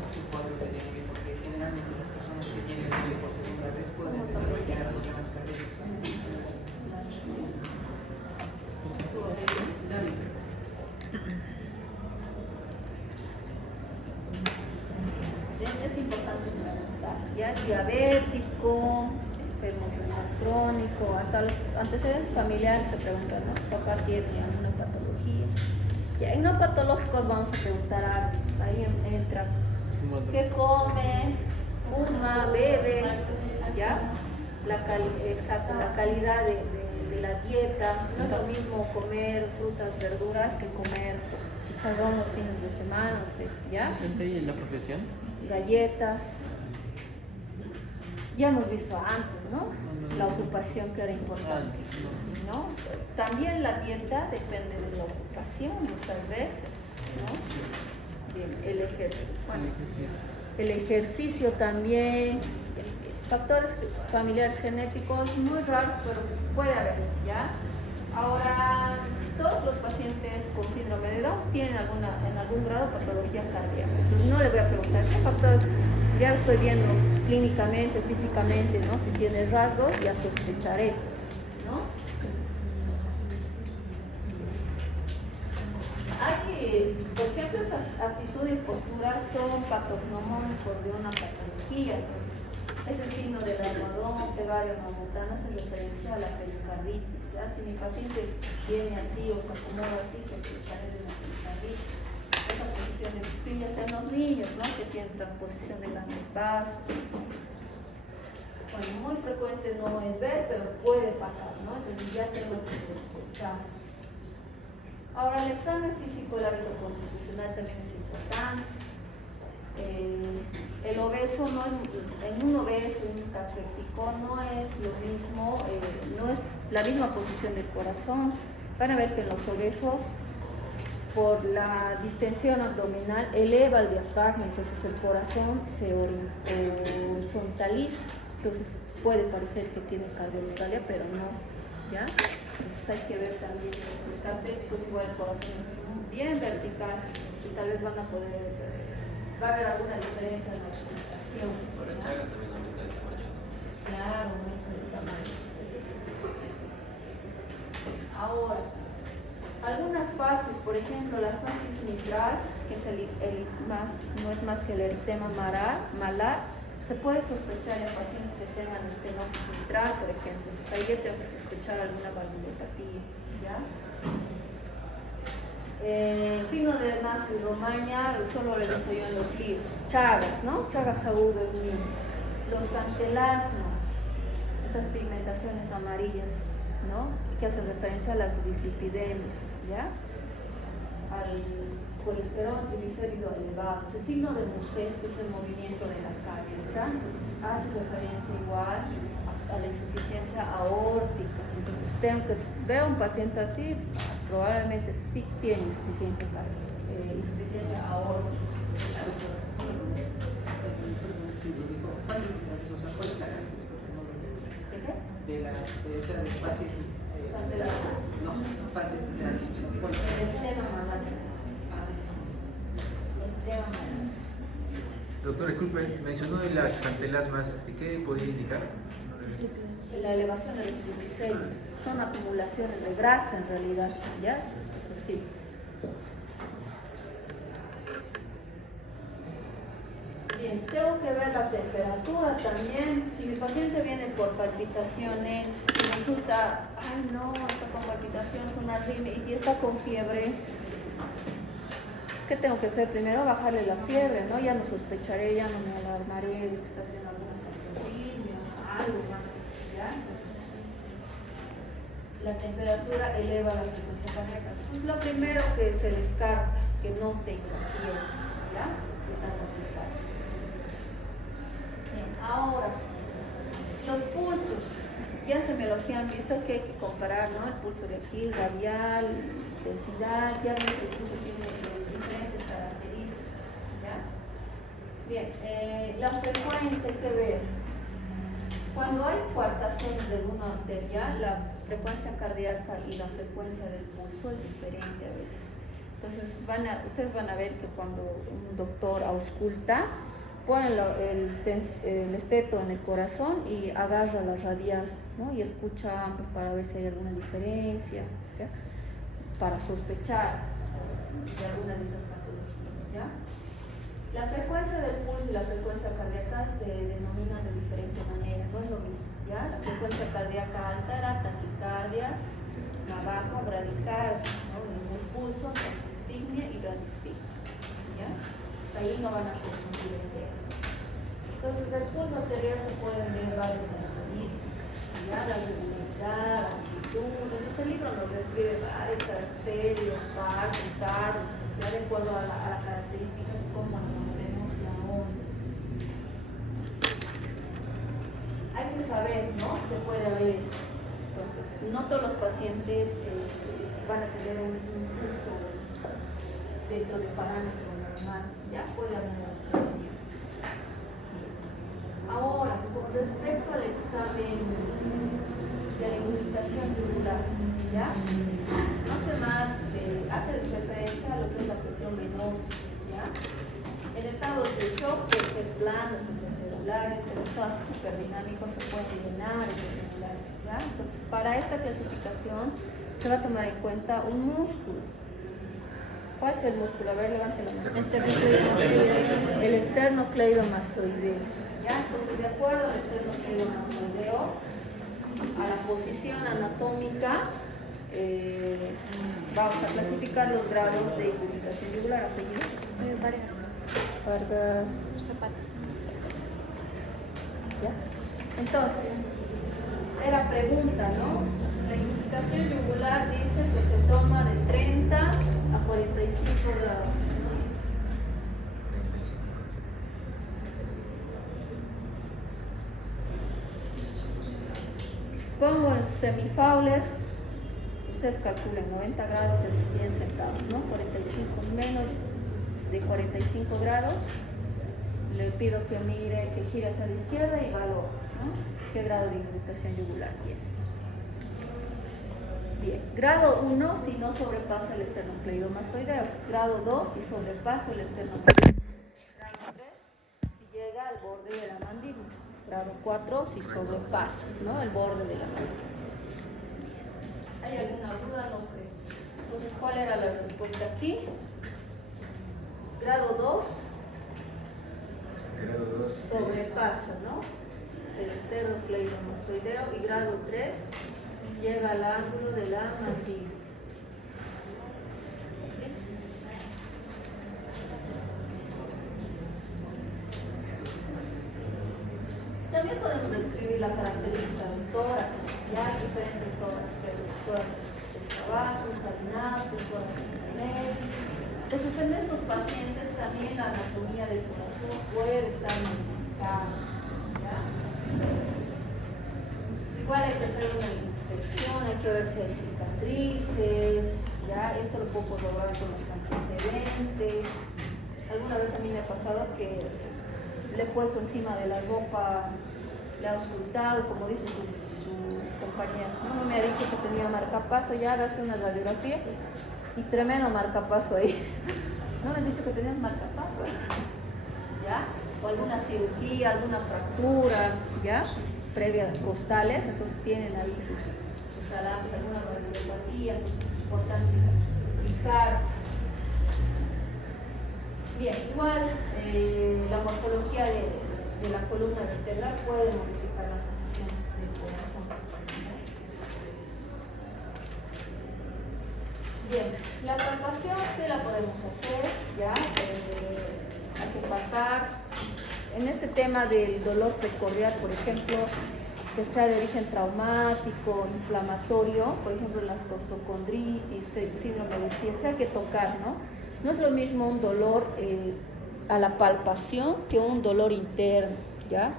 tipo 4 de dengue, porque generalmente las personas que tienen dengue por segunda vez pueden desarrollar problemas cardíacos. Es importante preguntar. Ya es diabético, enfermo renal crónico, hasta los antecedentes familiares se preguntan, ¿no? ¿Su papá tiene alguna patología? Ya, en no patológicos vamos a preguntar hábitos. Ahí entra qué come, fuma, bebe, ¿ya? Exacto, la calidad de la dieta. No es lo mismo comer frutas, verduras que comer chicharrón los fines de semana, no sé, ¿ya? ¿Y la profesión? Galletas. Ya hemos visto antes, ¿no? La ocupación que era importante, ¿no? También la dieta depende de la ocupación muchas veces, ¿no? Bien, el ejercicio también, factores familiares genéticos muy raros, pero puede haber, ¿ya? Ahora, todos los pacientes con síndrome de Down tienen en algún grado patología cardíaca. Entonces no le voy a preguntar qué factores, ya lo estoy viendo clínicamente, físicamente, ¿no? Si tiene rasgos, ya sospecharé, ¿no? Hay, por ejemplo, esta actitud y postura son patognomónicos de una patología. Ese signo del almohadón, plegaria mamotana, hace referencia a la pericarditis. ¿Ya? Si mi paciente viene así o se acomoda así, sospecharé de una pericarditis. Esa posición de cuclillas en los niños, ¿no? Que tienen transposición de grandes vasos. Bueno, muy frecuente no es ver, pero puede pasar, ¿no? Entonces ya tengo que sospechar. Ahora, el examen físico del hábito constitucional también es importante. El obeso no es, en un obeso, en un caquético, no es lo mismo, no es la misma posición del corazón. Van a ver que en los obesos, por la distensión abdominal, eleva el diafragma, entonces el corazón se horizontaliza, entonces puede parecer que tiene cardiomegalia, pero no, ¿ya? Entonces hay que ver también los caquéticos, igual el corazón bien vertical, y tal vez van a poder... va a haber alguna diferencia en la comunicación. Pero el Chagas también aumenta de tamaño, ¿no? Claro, aumenta de tamaño. Ahora, algunas fases, por ejemplo, la fasis mitral, que es no es más que el eritema malar, se puede sospechar en pacientes que tengan estenosis mitral, por ejemplo. Entonces ahí yo tengo que sospechar alguna valvulopatía, ¿ya? Signo de Masi Romaña, solo lo he visto yo en los libros. Chagas, ¿no? Chagas agudo en niños. Los antelasmas, estas pigmentaciones amarillas, ¿no? Que hacen referencia a las dislipidemias, ¿ya? Al colesterol triglicérido elevado. El signo de Muset, que es el movimiento de la cabeza, entonces hace referencia igual a la insuficiencia aórtica. Entonces veo a un paciente así, probablemente sí tiene insuficiencia cardíaca, insuficiencia aórtica. De fases, no, fases de El tema mamá. Doctor, disculpe, mencionó de las antelasmas, ¿qué podría indicar? La elevación de los triglicéridos. Son acumulaciones de grasa en realidad, ¿ya? Eso sí. Bien, tengo que ver la temperatura también. Si mi paciente viene por palpitaciones y resulta, ay no, está con palpitaciones, una arritmia y está con fiebre, ¿qué tengo que hacer? Primero bajarle la fiebre, ¿no? Ya no sospecharé, ya no me alarmaré de que está haciendo alguna arritmia, algo más, ¿ya? La temperatura eleva la frecuencia cardíaca. Es lo primero que se descarta, que no tenga fiebre, ¿ya? Si está complicado. Bien, ahora, los pulsos. Ya en semiología han visto que hay que comparar, ¿no? El pulso de aquí, radial, intensidad, ya ven que el pulso tiene diferentes características, ¿ya? Bien, la frecuencia hay que ver. Cuando hay coartaciones de una arteria, la frecuencia cardíaca y la frecuencia del pulso es diferente a veces. Entonces, ustedes van a ver que cuando un doctor ausculta, pone el esteto en el corazón y agarra la radial, ¿no? Y escucha ambos para ver si hay alguna diferencia, ¿ya? Para sospechar de alguna de estas patologías, ¿ya? La frecuencia del pulso y la frecuencia cardíaca se denominan de diferente manera, no es lo mismo, ¿ya? La frecuencia cardíaca alta era taquicardia, la baja bradicardia, ¿no? El pulso, taquisfignia y bradisfignia, ¿ya? Ahí no van a confundir el tema. Entonces, del pulso arterial se pueden ver varias características, ¿ya? La regularidad, la amplitud. Entonces, el libro nos describe varios caracteres, partes, tardos, ya de acuerdo a la característica de cómo conocemos la onda. Hay que saber, ¿no? Que puede haber esto. Entonces, no todos los pacientes van a tener un pulso dentro de parámetros normal, ya puede haber una alteración. Ahora, con respecto al examen de la inmunización yugular, ¿ya? No sé más, hace referencia a lo que es la presión venosa, ¿ya? En estados de shock puede ser planos, celulares, en estados hiperdinámicos se pueden llenar celulares, ¿ya? Entonces, para esta clasificación se va a tomar en cuenta un músculo. ¿Cuál es el músculo? A ver, levante la mano. El esternocleidomastoideo. ¿Ya? Entonces, de acuerdo al esternocleidomastoideo, a la posición anatómica, vamos a clasificar los grados de irritación yugular. ¿Apellido? Vargas Zapata. ¿Ya? Entonces, era pregunta, ¿no? La irritación yugular dice que se toma de 30 a 45 grados. Pongo en semifowler, ustedes calculen 90 grados es bien sentado, ¿no? 45 menos de 45 grados, le pido que mire, que gire hacia la izquierda y valore, ¿no? ¿Qué grado de irritación yugular tiene? Bien, grado 1 si no sobrepasa el esternocleidomastoideo, grado 2 si sobrepasa el esternocleidomastoideo, grado 3 si llega al borde de la mandíbula, grado 4 si sobrepasa, ¿no? El borde de la mandíbula. ¿Hay alguna duda? No creo. Entonces, ¿cuál era la respuesta aquí? Grado 2 sobrepasa, ¿no? El esternocleidomastoideo, y grado 3 llega al ángulo de la mandíbula. ¿Listo? También podemos describir la característica del tórax. Ya hay diferentes tórax, pero el tórax de abajo, carinado, el tórax intermedio. Entonces, en estos pacientes también la anatomía del corazón puede estar modificada. ¿Ya? Igual hay que hacer una inspección, hay que ver si hay cicatrices, ¿ya? Esto lo puedo corroborar con los antecedentes. Alguna vez a mí me ha pasado que le he puesto encima de la ropa, le ha auscultado, como dice su compañera. Uno me ha dicho que tenía marcapaso, ya hágase una radiografía y tremendo marcapaso ahí. No me has dicho que tenías marcapaso, ¿ya? o alguna cirugía, alguna fractura, ¿ya? Previa costales, entonces tienen ahí sus alarmas, alguna radiopatía, entonces es importante fijarse. Bien, igual la morfología de la columna vertebral puede modificar la posición del corazón. Bien, la palpación sí la podemos hacer, ya, hay que palpar. En este tema del dolor precordial, por ejemplo, que sea de origen traumático, inflamatorio, por ejemplo, las costocondritis, síndrome de Tietze, hay que tocar, ¿no? No es lo mismo un dolor a la palpación que un dolor interno, ¿ya?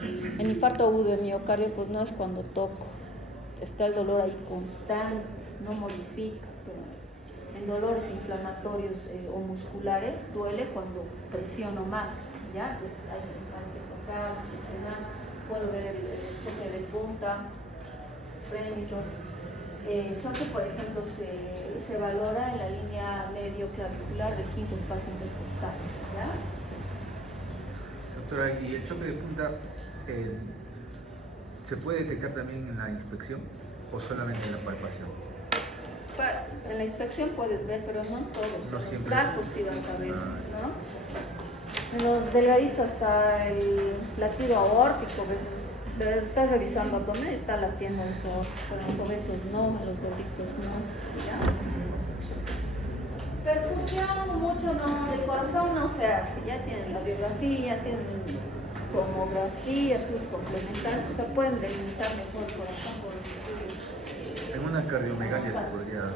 En infarto agudo de miocardio, pues no es cuando toco, está el dolor ahí constante, no modifica, pero en dolores inflamatorios o musculares duele cuando presiono más, ¿ya? Entonces hay que tocar, presionar, puedo ver el choque de punta, frénicos. El choque, por ejemplo, se valora en la línea medio clavicular del quinto espacio intercostal, ¿ya? Doctora, ¿y el choque de punta se puede detectar también en la inspección o solamente en la palpación? En la inspección puedes ver, pero no en todos. No en los siempre. flacos sí vas a ver, ¿no? En los delgaditos hasta el latido aórtico, estás revisando abdomen y está latiendo eso, pero los obesos no, los gorditos no, ¿ya? Perfusión mucho no, de corazón no se hace, ya tienen radiografía, tienen tomografía, estudios complementarios, o sea, pueden delimitar mejor el corazón por los estudios. En una cardiomegalia se podría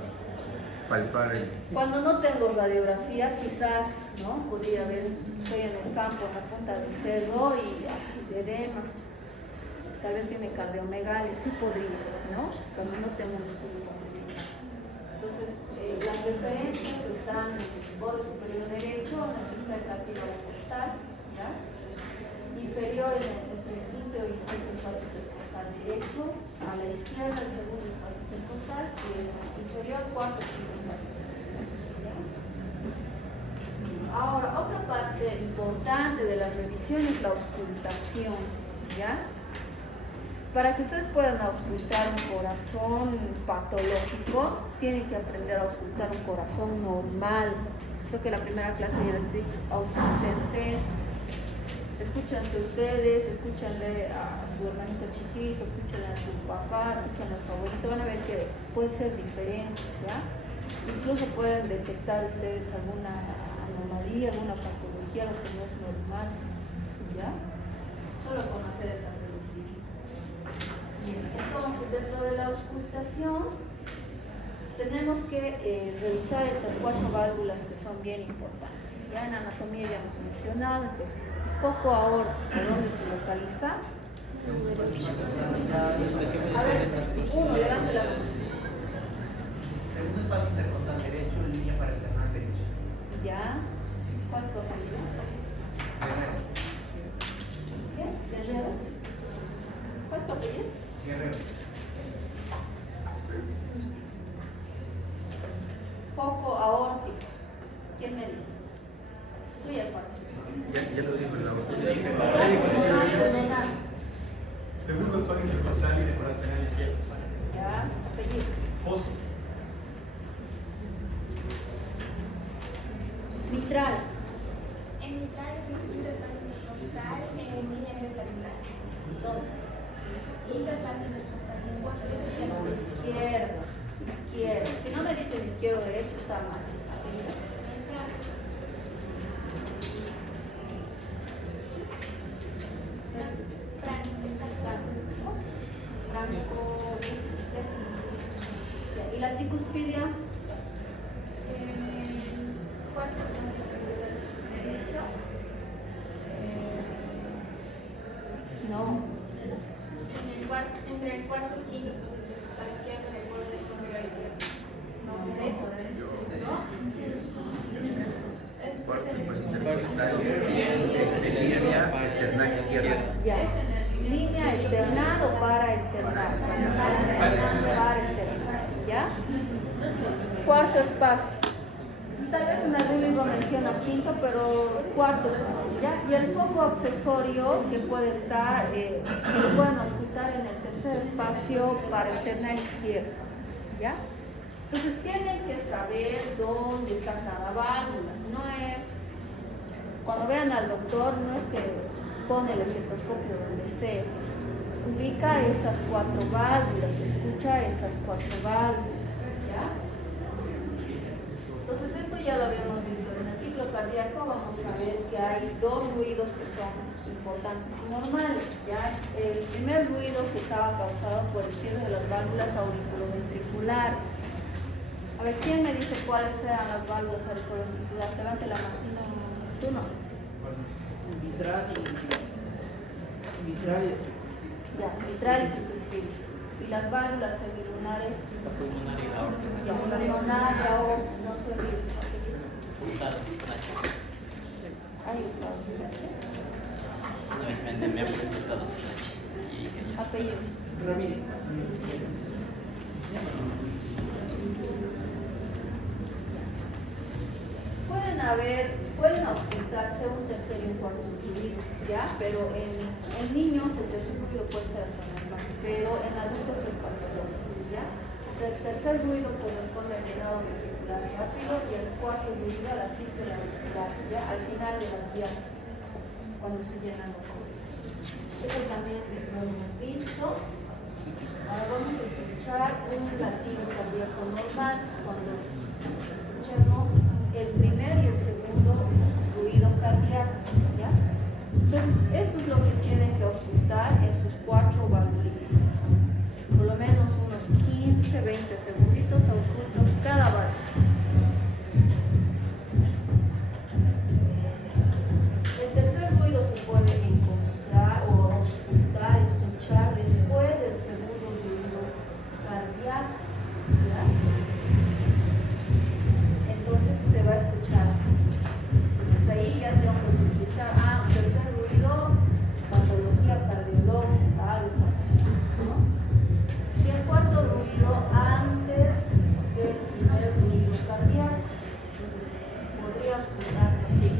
palpar el... Cuando no tengo radiografía, quizás, ¿no? Podría ver, estoy en el campo, en la punta del cerro y edemas, tal vez tiene cardiomegalia, sí podría, ¿no? Cuando no tengo un estudio completo. Entonces, las referencias están en el borde superior derecho, en la tercera cartílago costal, ¿ya? Inferior entre el quinto y sexto espacio intercostal derecho, a la izquierda el segundo espacio intercostal y el inferior cuarto quinto espacio intercostal, ¿ya? Ahora, otra parte importante de la revisión es la auscultación, ¿ya? Para que ustedes puedan auscultar un corazón patológico, tienen que aprender a auscultar un corazón normal. Creo que la primera clase ya les he dicho, auscúltense, escúchense ustedes, escúchenle a su hermanito chiquito, escúchenle a su papá, escúchenle a su abuelito, van a ver que puede ser diferente, ¿ya? Incluso pueden detectar ustedes alguna anomalía, alguna patología, lo que no es normal, ¿ya? Solo con hacer esa revisión. Bien, entonces, dentro de la auscultación, tenemos que revisar estas 4 válvulas que son bien importantes. Ya en anatomía ya hemos mencionado, entonces, el foco aórtico, ¿dónde se localiza? A ver, uno, levante la mano. Segundo espacio intercostal derecho, línea para esternal derecha. Ya. ¿Cuál es tu apellido? ¿Qué? Guerrero. ¿Cuál es tu apellido? Guerrero. Foco aórtico. ¿Quién me dice? Tú ya conoces. Ya lo dijo la doctora. Segundo espacio intercostal y para esternal izquierdo. Ya, apellido. Pozo. Mitral. En mitral es el quinto espacio intercostal en línea medio clavicular. ¿Dónde? Quinto espacio intercostal en Izquierdo. Izquierdo. Si no me dicen izquierdo o derecho, está mal. Apellido. Franco. ¿Y la ticuspidia? Cuarto espacio intercostal derecho. No. Entre el cuarto y quinto espacio intercostal izquierdo en el borde del córnea izquierdo. No, derecho. Cuarto espacio intercostal, línea esternal izquierda. Ya. Línea external o para external. Para external. ¿Ya? Cuarto espacio. Tal vez en algún libro menciona quinto, pero cuarto es así, ¿ya? Y el foco accesorio que puede estar, que lo pueden ocultar en el tercer espacio para externar izquierdo, ¿ya? Entonces tienen que saber dónde está cada válvula. No es, cuando vean al doctor, no es que pone el estetoscopio donde sea. Ubica esas 4 válvulas, escucha esas 4 válvulas, ¿ya? Entonces esto ya lo habíamos visto. En el ciclo cardíaco vamos a ver que hay 2 ruidos que son importantes y normales, ¿ya? El primer ruido que estaba causado por el cierre de las válvulas auriculoventriculares. A ver, ¿quién me dice cuáles eran las válvulas auriculoventriculares? Levante la mano. Tú no. Mitral y Ya, mitral y tricuspide. Y las válvulas semilunares. La pulmonar y la aorta. Ya, pulmonar, ya no se olvide. Juntado, Nacho. Ahí está. Una vez me han presentado a Nacho. Y dije, ya. Apellido. Ramírez. Pueden ocultarse un tercer y un cuarto ruido, ¿ya? Pero en niños el tercer ruido puede ser hasta normal, pero en adultos es patológico, ¿ya? El tercer ruido corresponde al llenado ventricular rápido y el cuarto ruido a la sístole auricular, ¿ya? Al final de la diástole, cuando se llenan los oídos. Eso también lo hemos visto. Ahora vamos a escuchar un latido cardíaco normal cuando escuchemos el primer y el segundo ruido cardíaco, ¿ya? Entonces, esto es lo que tienen que ocultar en sus 4 válvulas. Por lo menos unos 15, 20 segunditos ocultos cada válvula. El tercer ruido se puede encontrar o ocultar, escuchar después del segundo ruido cardíaco, ¿ya? Entonces se va a escuchar así. Entonces ahí ya tengo que escuchar, un tercer ruido, patología cardiológica, algo está pasando, ¿no? Y el cuarto ruido antes del primer ruido cardíaco. Entonces podría ocultarse así.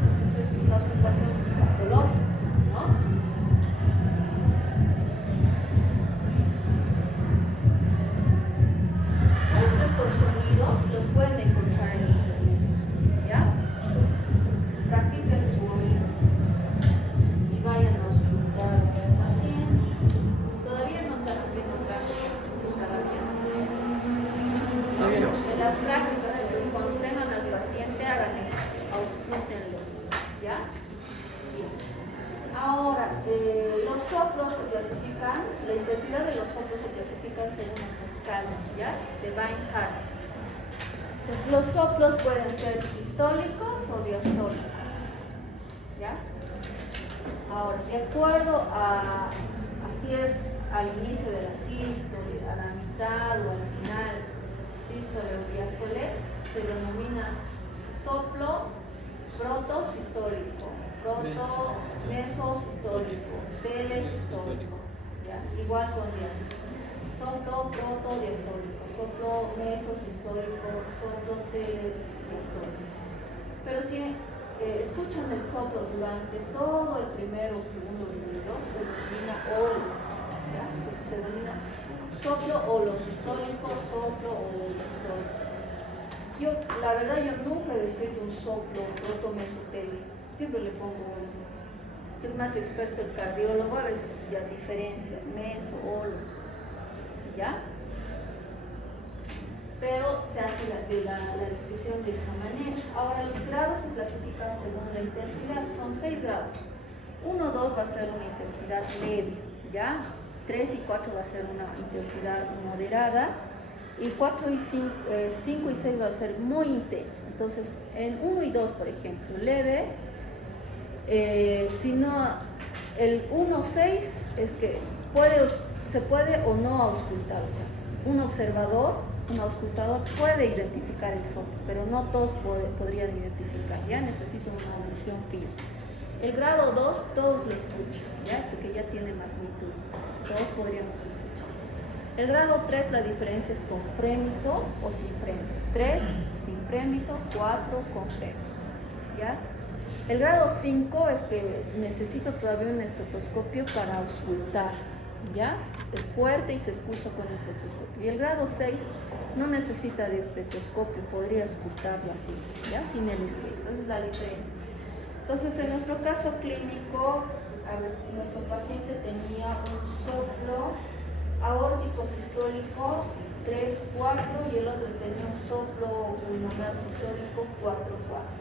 Entonces es una ocultación patológica, ¿no? Todos estos sonidos los pueden encontrar en internet, ¿ya? Practiquen su oído y vayan a auscultar al paciente. Todavía no están haciendo prácticas, escucharán bien. En las prácticas, entonces, cuando tengan al paciente, hagan eso, auscúltenlo, ¿ya? Bien. Ahora, los soplos se clasifican, la intensidad de los soplos se clasifica según esta escala, ¿ya? De Weinhardt. Entonces, los soplos pueden ser sistólicos o diastólicos, ¿ya? Ahora, de acuerdo a si es al inicio de la sístole, a la mitad o al final, sístole o diástole, se denomina soplo protosistólico, mesosistólico, telesistólico, ¿ya? Igual con diástole. Soplo protodiastólico, soplo mesosistólico, soplo telediastólico. Pero si escuchan el soplo durante todo el primer o segundo ruido, se denomina olo, ¿ya? Entonces se denomina soplo holosistólico, soplo holodiastólico. Yo, la verdad, yo nunca he descrito un soplo protomesotélico, siempre le pongo olo. Es más experto el cardiólogo, a veces ya diferencia, meso, olo, ¿ya? Pero se hace la descripción de esa manera. Ahora, los grados se clasifican según la intensidad, son 6 grados. 1, 2 va a ser una intensidad leve, ¿ya? 3 y 4 va a ser una intensidad moderada. Y 4 y 5 y 6 va a ser muy intenso. Entonces, en 1 y 2, por ejemplo, leve, si no, el 1-6 es que se puede o no auscultar. O sea, un auscultador puede identificar el soplo, pero no todos podrían identificar, ¿ya? Necesita una audición fina. El grado 2, todos lo escuchan, ¿ya? Porque ya tiene magnitud, todos podríamos escuchar. El grado 3 la diferencia es con frémito o sin frémito. 3 sin frémito, 4 con frémito. ¿Ya? El grado 5 es que necesito todavía un estetoscopio para auscultar. ¿Ya? Es fuerte y se escucha con el estetoscopio. Y el grado 6 no necesita de estetoscopio, podría auscultarlo así, ¿ya? Sin el esteto. Esa es la diferencia. Entonces, en nuestro caso clínico, nuestro paciente tenía un soplo aórtico sistólico 3-4 y el otro tenía un soplo pulmonar sistólico 4-4.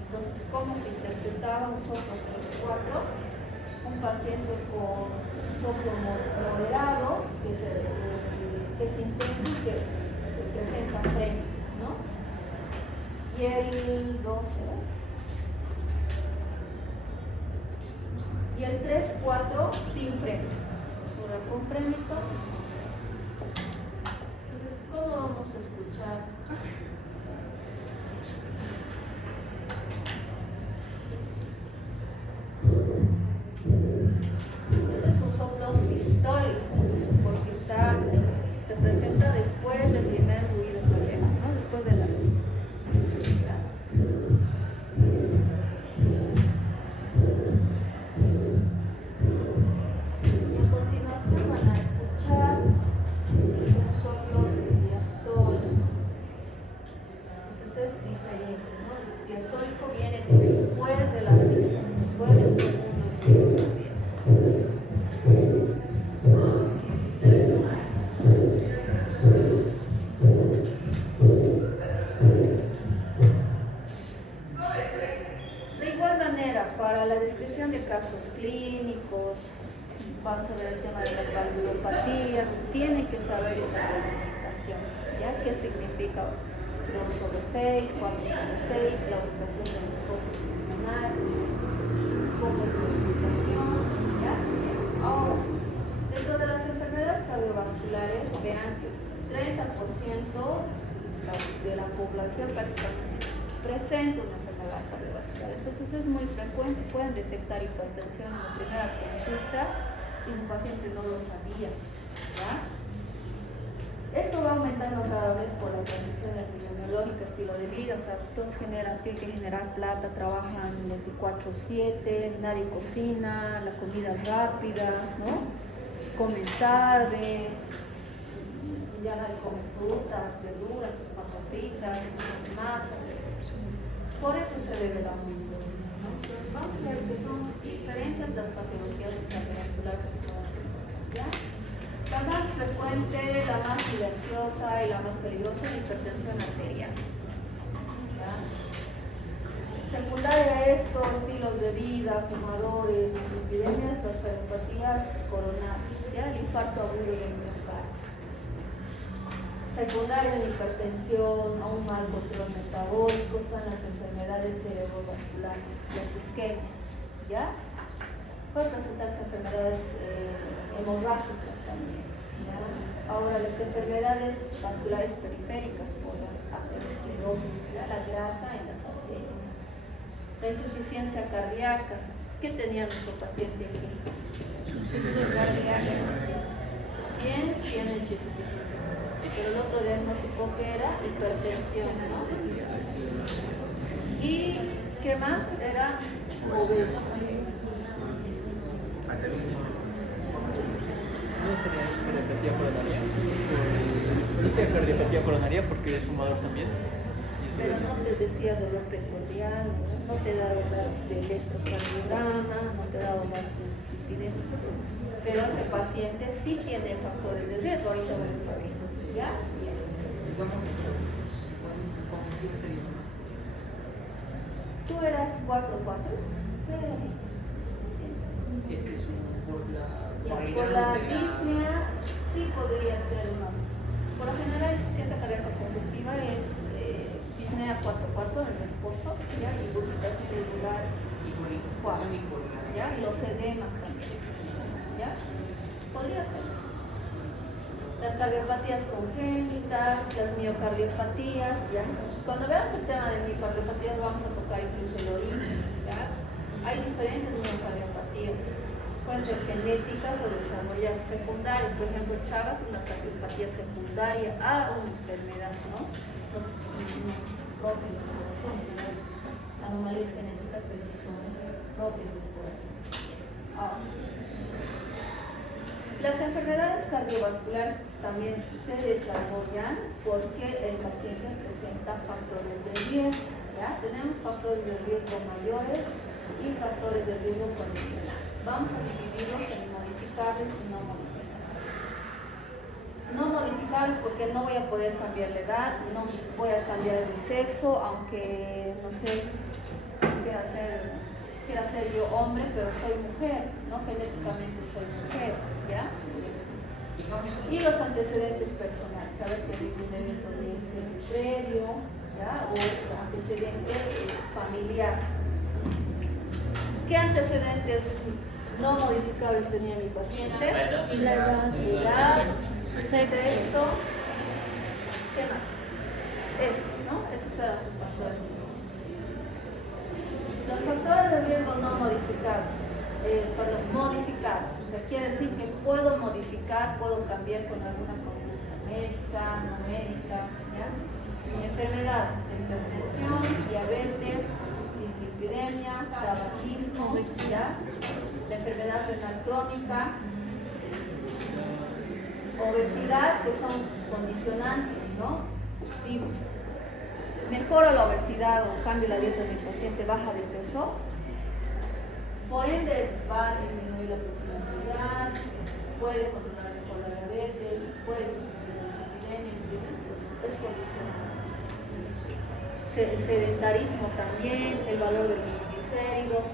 Entonces, ¿cómo se interpretaba un soplo 3-4? Un paciente con soplo moderado, que es intenso y que presenta freno, ¿no? Y el 2, y el 3-4 sin freno. Ahora con frémito. Entonces, ¿cómo vamos a escuchar? Este es un soplo sistólico, porque se presenta después del primer ruido cardíaco, ¿no? Después de la sístole. Y a continuación van a escuchar un soplo diastólico. Entonces es diferente, ¿no? El diastólico viene después de la sístole, después del segundo ruido cardíaco. De igual manera, para la descripción de casos clínicos, vamos a ver el tema de las valvulopatías, tiene que saber esta clasificación, ¿ya? ¿Qué significa 2/6, 4/6, la ubicación de los focos pulmonares, poco de comunicación, ¿ya? Ahora, dentro de las enfermedades cardiovasculares, vean que 30% de la población prácticamente presenta una enfermedad cardiovascular. Entonces es muy frecuente, pueden detectar hipertensión en la primera consulta y su paciente no lo sabía, ¿ya? Esto va aumentando cada vez por la transición epidemiológica, estilo de vida, o sea, todos tienen que generar plata, trabajan 24/7, nadie cocina, la comida es rápida, ¿no? Comen tarde, ya nadie come frutas, verduras, papas fritas, masas. Por eso se debe el aumento de esto, ¿no? Entonces vamos a ver que son diferentes las patologías cardiovasculares que podemos encontrar, ¿ya? La más frecuente, la más silenciosa y la más peligrosa es la hipertensión arterial, ¿ya? Secundaria a esto, estilos de vida, fumadores, epidemias, las cardiopatías coronarias, ¿ya? El infarto agudo del miocardio. Secundaria a la hipertensión, a un mal control metabólico, están las enfermedades cerebrovasculares, las isquemias, ¿ya? Pueden presentarse enfermedades hemorrágicas también, ¿ya? Ahora, las enfermedades vasculares periféricas por las aterosclerosis, ¿ya? La grasa en las arterias. La insuficiencia cardíaca. ¿Qué tenía nuestro paciente aquí? Insuficiencia cardíaca. Bien, tiene insuficiencia cardíaca. Pero el otro diagnóstico que era hipertensión, ¿no? ¿Y qué más? Era obeso. No sería cardiopatía coronaria. Dice cardiopatía coronaria porque es fumador también. Pero no te decía dolor precordial, no te da datos de electrocardiograma, no te da datos de lipidez. Pero ese paciente sí tiene factores de riesgo, ahorita vamos a ver. ¿Ya? Bien. Digamos, ¿cómo este libro? Tú eras 4-4. Es que es por Por la disnea sí podría ser una. Por lo general, la insuficiencia cardíaca congestiva es disnea 4-4 en el reposo, ¿ya? Y palpitación irregular y por 4, y por ¿ya? Y los edemas también, ¿ya? Podría ser. Las cardiopatías congénitas, las miocardiopatías, ¿ya? Cuando veamos el tema de miocardiopatías vamos a tocar incluso el origen, ¿ya? Hay diferentes miocardiopatías. Por pueden ser genéticas o desarrollar secundarias. Por ejemplo, Chagas es una cardiopatía secundaria a una enfermedad, ¿no? Propia del corazón, anomalías genéticas que sí son propias del corazón. Ahora, las enfermedades cardiovasculares también se desarrollan porque el paciente presenta factores de riesgo. ¿Ya? Tenemos factores de riesgo mayores y factores de riesgo condicionales. Vamos a dividirlos en modificables y no modificables. No modificables porque no voy a poder cambiar la edad, no voy a cambiar el sexo, aunque no sé, quiera ser yo hombre, pero soy mujer, ¿no? Genéticamente soy mujer, ¿ya? Y los antecedentes personales, saber que hay un evento de ese previo, ¿ya? O antecedente familiar. ¿Qué antecedentes no modificables tenía mi paciente? La edad, sexo, ¿qué más? Eso, ¿no? Esos eran sus factores. Los factores de riesgo no modificables, modificables, o sea, quiere decir que puedo modificar, puedo cambiar con alguna conducta médica, no médica, ¿ya? Enfermedades de hipertensión, diabetes, dislipidemia, tabaquismo, ¿ya? La enfermedad renal crónica, obesidad, que son condicionantes, ¿no? Si mejora la obesidad o cambio la dieta de mi paciente, baja de peso, por ende va a disminuir la presión arterial, puede controlar mejor la diabetes, puede disminuir la dislipidemia, es condicionante. Sedentarismo también, el valor de los triglicéridos.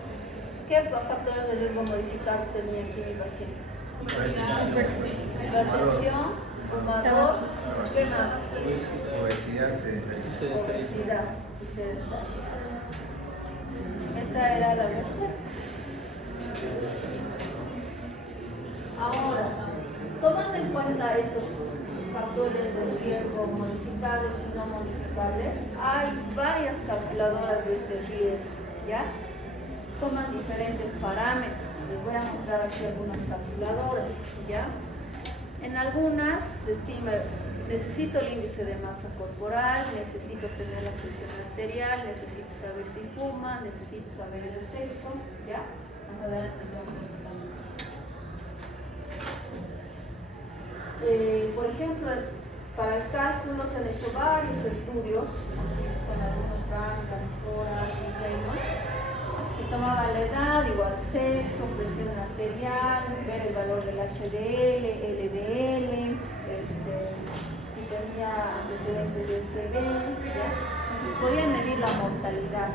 ¿Qué factores de riesgo modificados tenía aquí mi paciente? Hipertensión, fumador, ¿qué más? Obesidad, sedentarismo. Obesidad y sedentarismo. Esa era la respuesta. Ahora, tomando en cuenta estos factores de riesgo modificables y no modificables, hay varias calculadoras de este riesgo, ¿ya? Toman diferentes parámetros. Les voy a mostrar aquí algunas calculadoras, ¿ya? En algunas se estima, necesito el índice de masa corporal, necesito tener la presión arterial, necesito saber si fuma, necesito saber el sexo, ¿ya? Más adelante vamos a ver también. Por ejemplo, para el cálculo se han hecho varios estudios, son algunos Frank, Horas y Reynolds, que tomaban la edad, igual sexo, presión arterial, ver el valor del HDL, LDL, si tenía antecedentes de SB, ¿ya? Entonces podían medir la mortalidad.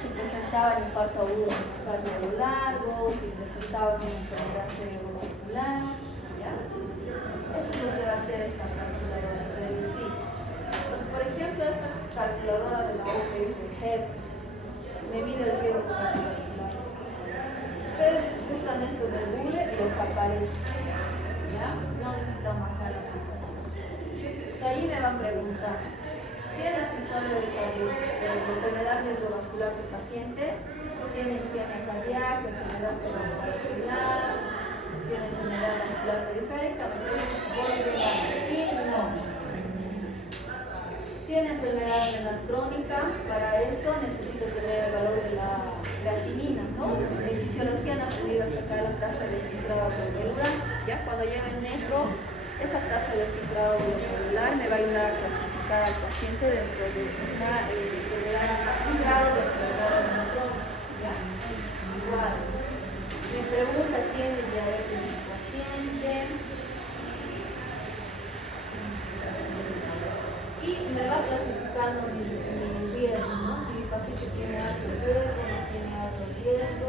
Si presentaban infarto agudo miocardio largo, si presentaban una enfermedad cerebrovascular, ¿ya? Eso es lo que va a hacer esta calculadora de decir. Pues, por ejemplo, esta calculadora de la OPS Hertz me mide el riesgo cardiovascular. Ustedes buscan esto en el Google y les aparece, ¿ya? No necesitan bajar la aplicación. Pues ahí me van a preguntar, ¿tienes historia de enfermedad cardiovascular tu paciente? ¿Tiene isquemia cardíaca, enfermedad cerebrovascular? ¿Tiene enfermedad vascular periférica? ¿Voy a agregar? Sí, no. ¿Tiene enfermedad renal crónica? Para esto necesito tener el valor de la creatinina, ¿no? En fisiología han aprendido a sacar la tasa de filtrado glomerular, ¿ya? Cuando lleve el nefro, esa tasa de filtrado glomerular me va a ayudar a clasificar al paciente dentro de una enfermedad hasta un grado de enfermedad renal crónica, ¿ya? Igual. Me pregunta, ¿tiene diabetes el paciente? Y me va clasificando mi riesgo, ¿no? Si mi paciente tiene alto riesgo, no tiene alto riesgo.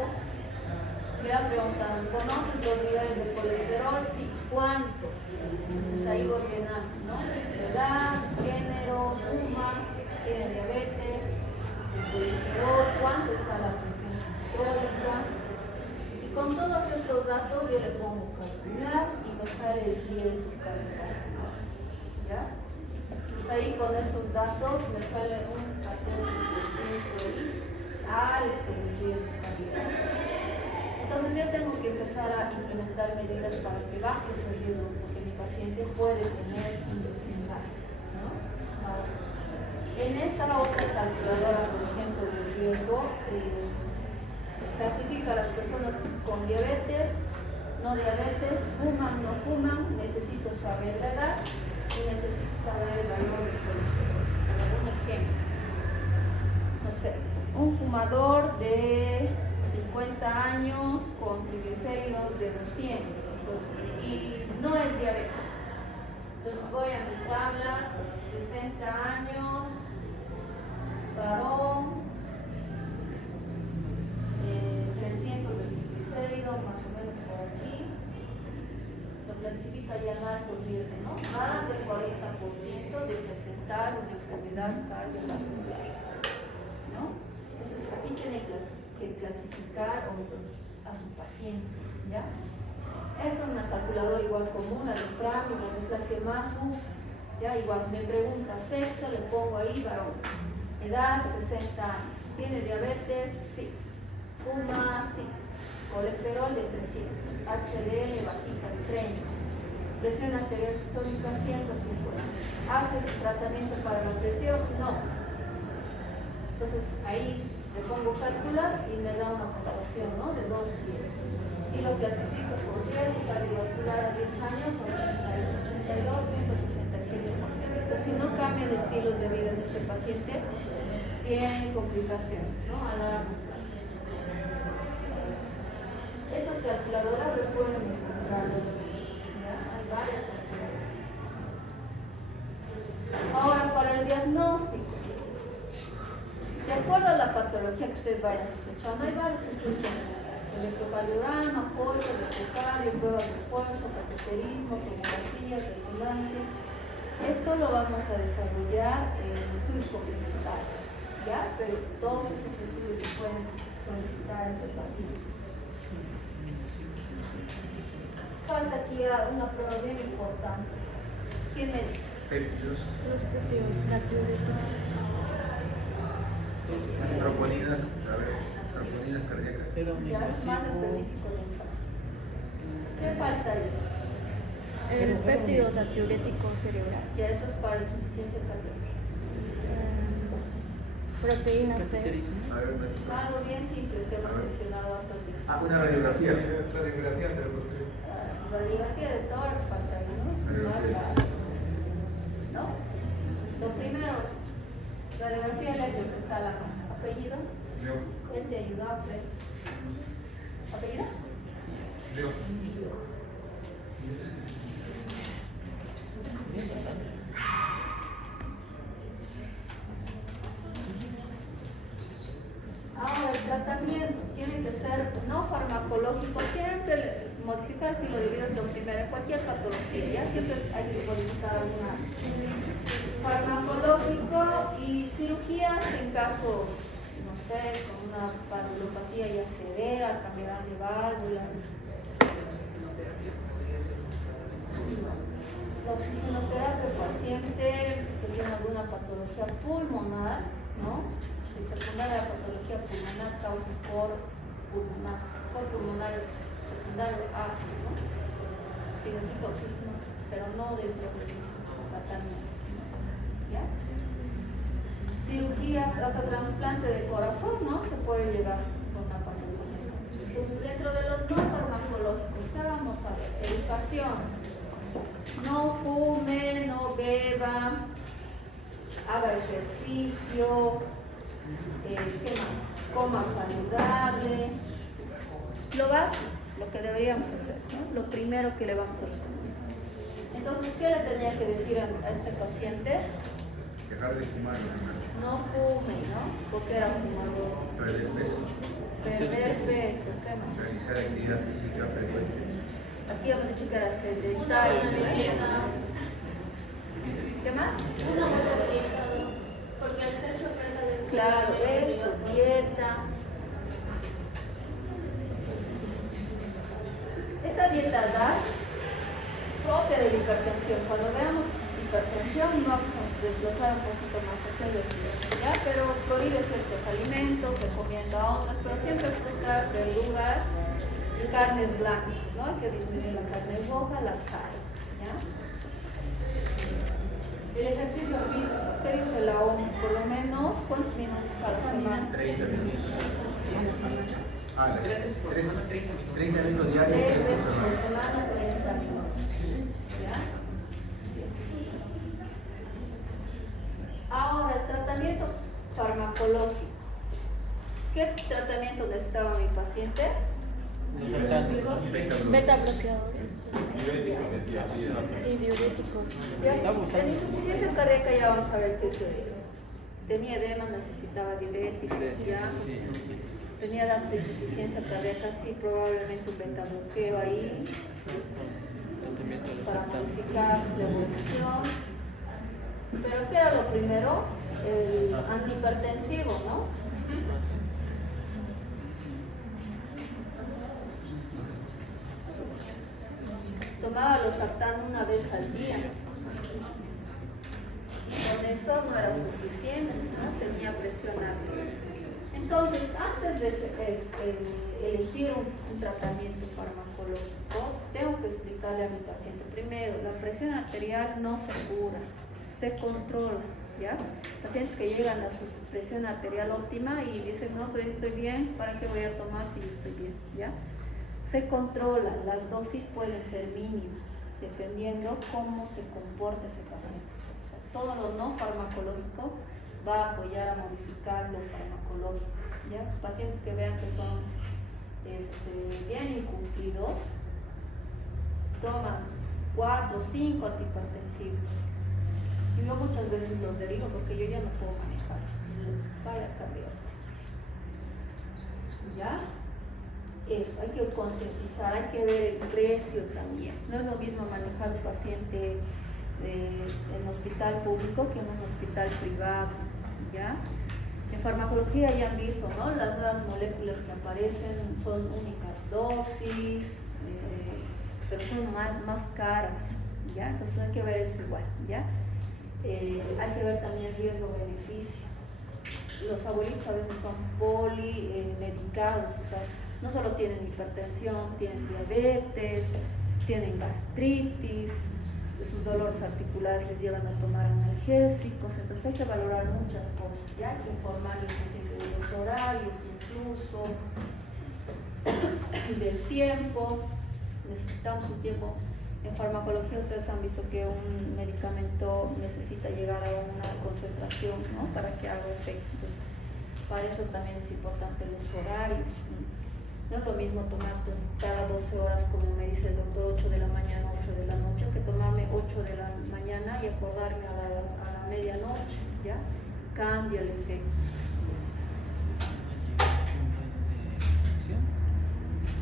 Me va preguntando, ¿conoces los niveles de colesterol? Sí, ¿cuánto? Entonces ahí voy llenando, ¿no? Edad, género, fuma, tiene diabetes, el colesterol, cuánto está la presión sistólica. Y con todos estos datos yo le pongo calcular y me sale el riesgo cardiovascular, ¿ya? Ahí con esos datos me sale un 14% alto de riesgo cardiovascular. Entonces yo tengo que empezar a implementar medidas para que baje ese riesgo, porque mi paciente puede tener un desenlace, ¿no? Ahora, en esta otra calculadora, por ejemplo, de riesgo, clasifica a las personas con diabetes, no diabetes, fuman, no fuman, necesito saber la edad y necesito saber el valor del colesterol. Un ejemplo, no sé, un fumador de 50 años con triglicéridos de 200 y no es diabético. Entonces voy a mi tabla, 60 años, varón, 300 de triglicéridos, más o menos por aquí. Lo clasifica ya en alto riesgo, ¿no? Más del 40% de presentar una enfermedad cardiovascular, ¿no? Entonces así tiene que clasificar a su paciente, ¿ya? Esta es una calculadora igual común, la de Framingham, es la que más usa, ¿ya? Igual me pregunta sexo, le pongo ahí varón, edad 60 años, ¿tiene diabetes? Sí, fuma, sí, colesterol de 300, HDL bajita de 30, presión arterial sistólica 150, ¿hace tratamiento para la presión? No. Entonces ahí le pongo calcular y me da una puntuación, ¿no? De 200. Y lo clasifico por riesgo cardiovascular a 10 años, 82.67%. Entonces, si no cambia el estilo de vida de este paciente, tiene complicaciones, ¿no? A largo plazo. Estas calculadoras las pueden encontrar, ¿ya? Hay varias calculadoras. Ahora, para el diagnóstico, de acuerdo a la patología que ustedes vayan sospechando, hay varios estudios: electrocardiograma, polio, electrocardio, pruebas de esfuerzo, cateterismo, tomografía, resonancia. Esto lo vamos a desarrollar en estudios complementarios, ¿ya? Pero todos estos estudios se pueden solicitar a este paciente. Falta aquí una prueba bien importante. ¿Quién me dice? Péptidos, Los péptidos natriuréticos. troponinas, a ver, troponinas cardíacas. Pero Ya es más específico de infarto. ¿Qué falta ahí? El péptido natriurético cerebral. Ya eso es para insuficiencia cardíaca. Proteína C. cateterismo. A ver, una- Algo bien simple que hemos mencionado antes. una radiografía. Radiografía de los que... Radiografía de tórax falta ahí, ¿no? ¿No? Lo primero, radiografía eléctrica está la apellido. Él te ayuda a ver. ¿Apellido? Ahora, el tratamiento tiene que ser no farmacológico, siempre modificar estilo de vida es lo primero, en cualquier patología, ya siempre hay que modificar alguna farmacológico y cirugías en caso, no sé, con una valvulopatía ya severa, cambiarán de válvulas. La oxigenoterapia al paciente que tiene alguna patología pulmonar, ¿no? Y secundaria patología pulmonar causa por pulmonar secundario A, ¿no? Si necesita oxígeno, pero no dentro del tratamiento, ¿ya? Cirugías, hasta trasplante de corazón, ¿no? Se puede llegar con la patología. Entonces, dentro de los no farmacológicos, ¿qué vamos a ver? Educación. No fume, no beba, haga ejercicio, ¿qué más? Coma saludable. Lo básico, lo que deberíamos hacer, ¿no? Lo primero que le vamos a recomendar. Entonces, ¿qué le tenía que decir a este paciente? Dejar de fumar, hermano. No fume, ¿no? Porque era fumador. Perder peso. Perder peso, ¿qué más? Realizar actividad física frecuente. Aquí hemos dicho que era sedentario. ¿Qué más? Porque al ser chofer tal vez... Claro, eso, dieta. Esta dieta DASH es propia de la hipertensión. Cuando veamos hipertensión vamos a desglosar un poquito más el ¿ya? Pero prohíbe ciertos alimentos, recomienda otros, pero siempre frutas, verduras, carnes blancas, ¿no? Hay que disminuir la carne roja, la sal, ¿ya? El ejercicio físico, ¿qué dice la OMS? Por lo menos, ¿cuántos minutos a la semana? 30 minutos. Ah, 3 veces por semana, 30 minutos. 30 minutos diarios, 3 30 veces por por semana. semana, 30 minutos. ¿Ya? Ahora, el tratamiento farmacológico. ¿Qué tratamiento necesitaba mi paciente? Beta bloqueadores y diuréticos. En insuficiencia cardíaca ya vamos a ver qué es diurético. Tenía edema, necesitaba diuréticos, ya. Tenía datos de insuficiencia cardíaca, sí, probablemente un beta bloqueo ahí para modificar la evolución. Pero ¿qué era lo primero? El antihipertensivo, ¿no? Tomaba losartán una vez al día. Con eso no era suficiente, ¿no? Tenía presión alta. Entonces, antes de elegir un tratamiento farmacológico, tengo que explicarle a mi paciente primero, la presión arterial no se cura, se controla, ¿ya? Pacientes que llegan a su presión arterial óptima y dicen, no, pues estoy bien, ¿para qué voy a tomar si estoy bien? ¿Ya? Se controlan, las dosis pueden ser mínimas, dependiendo cómo se comporta ese paciente. O sea, todo lo no farmacológico va a apoyar a modificar lo farmacológico. ¿Ya? Pacientes que vean que son bien incumplidos, toman 4 o 5 antihipertensivos. Y yo muchas veces los derivo porque yo ya no puedo manejar. Vaya cambio. ¿Ya? Eso, hay que concientizar, hay que ver el precio también. No es lo mismo manejar un paciente en hospital público que en un hospital privado, ¿ya? En farmacología ya han visto, ¿no? Las nuevas moléculas que aparecen son únicas dosis, pero son más caras, ¿ya? Entonces hay que ver eso igual, ¿ya? Hay que ver también riesgo-beneficio. Los abuelitos a veces son polimedicados, o sea, no solo tienen hipertensión, tienen diabetes, tienen gastritis, sus dolores articulares les llevan a tomar analgésicos, entonces hay que valorar muchas cosas, ¿ya? Hay que informarles de los horarios incluso, del tiempo, necesitamos un tiempo. En farmacología ustedes han visto que un medicamento necesita llegar a una concentración, ¿no? Para que haga efecto. Entonces, para eso también es importante los horarios. No es lo mismo tomar pues, cada 12 horas, como me dice el doctor, 8 de la mañana, 8 de la noche, que tomarme 8 de la mañana y acordarme a la medianoche, ¿ya? Cambia el efecto.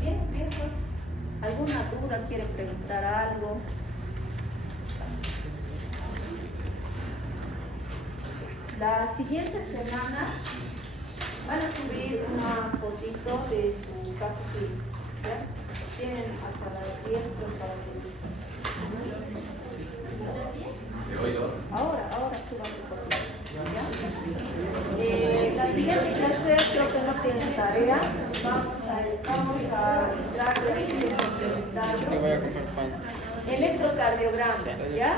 Bien, eso es. ¿Alguna duda? ¿Quiere preguntar algo? La siguiente semana van a subir una fotito de su caso clínico, ¿ya? Tienen hasta las 10 para subir. Ahora suban su fotito, ¿ya? La siguiente clase creo que no tienen tarea. Vamos a entrar de electrocardiograma, ¿ya?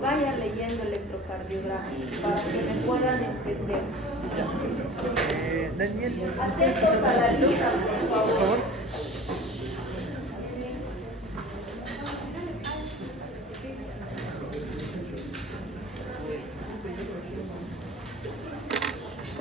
Vayan leyendo electrocardiograma para que me puedan entender. Daniel. Atentos a la lista, por favor.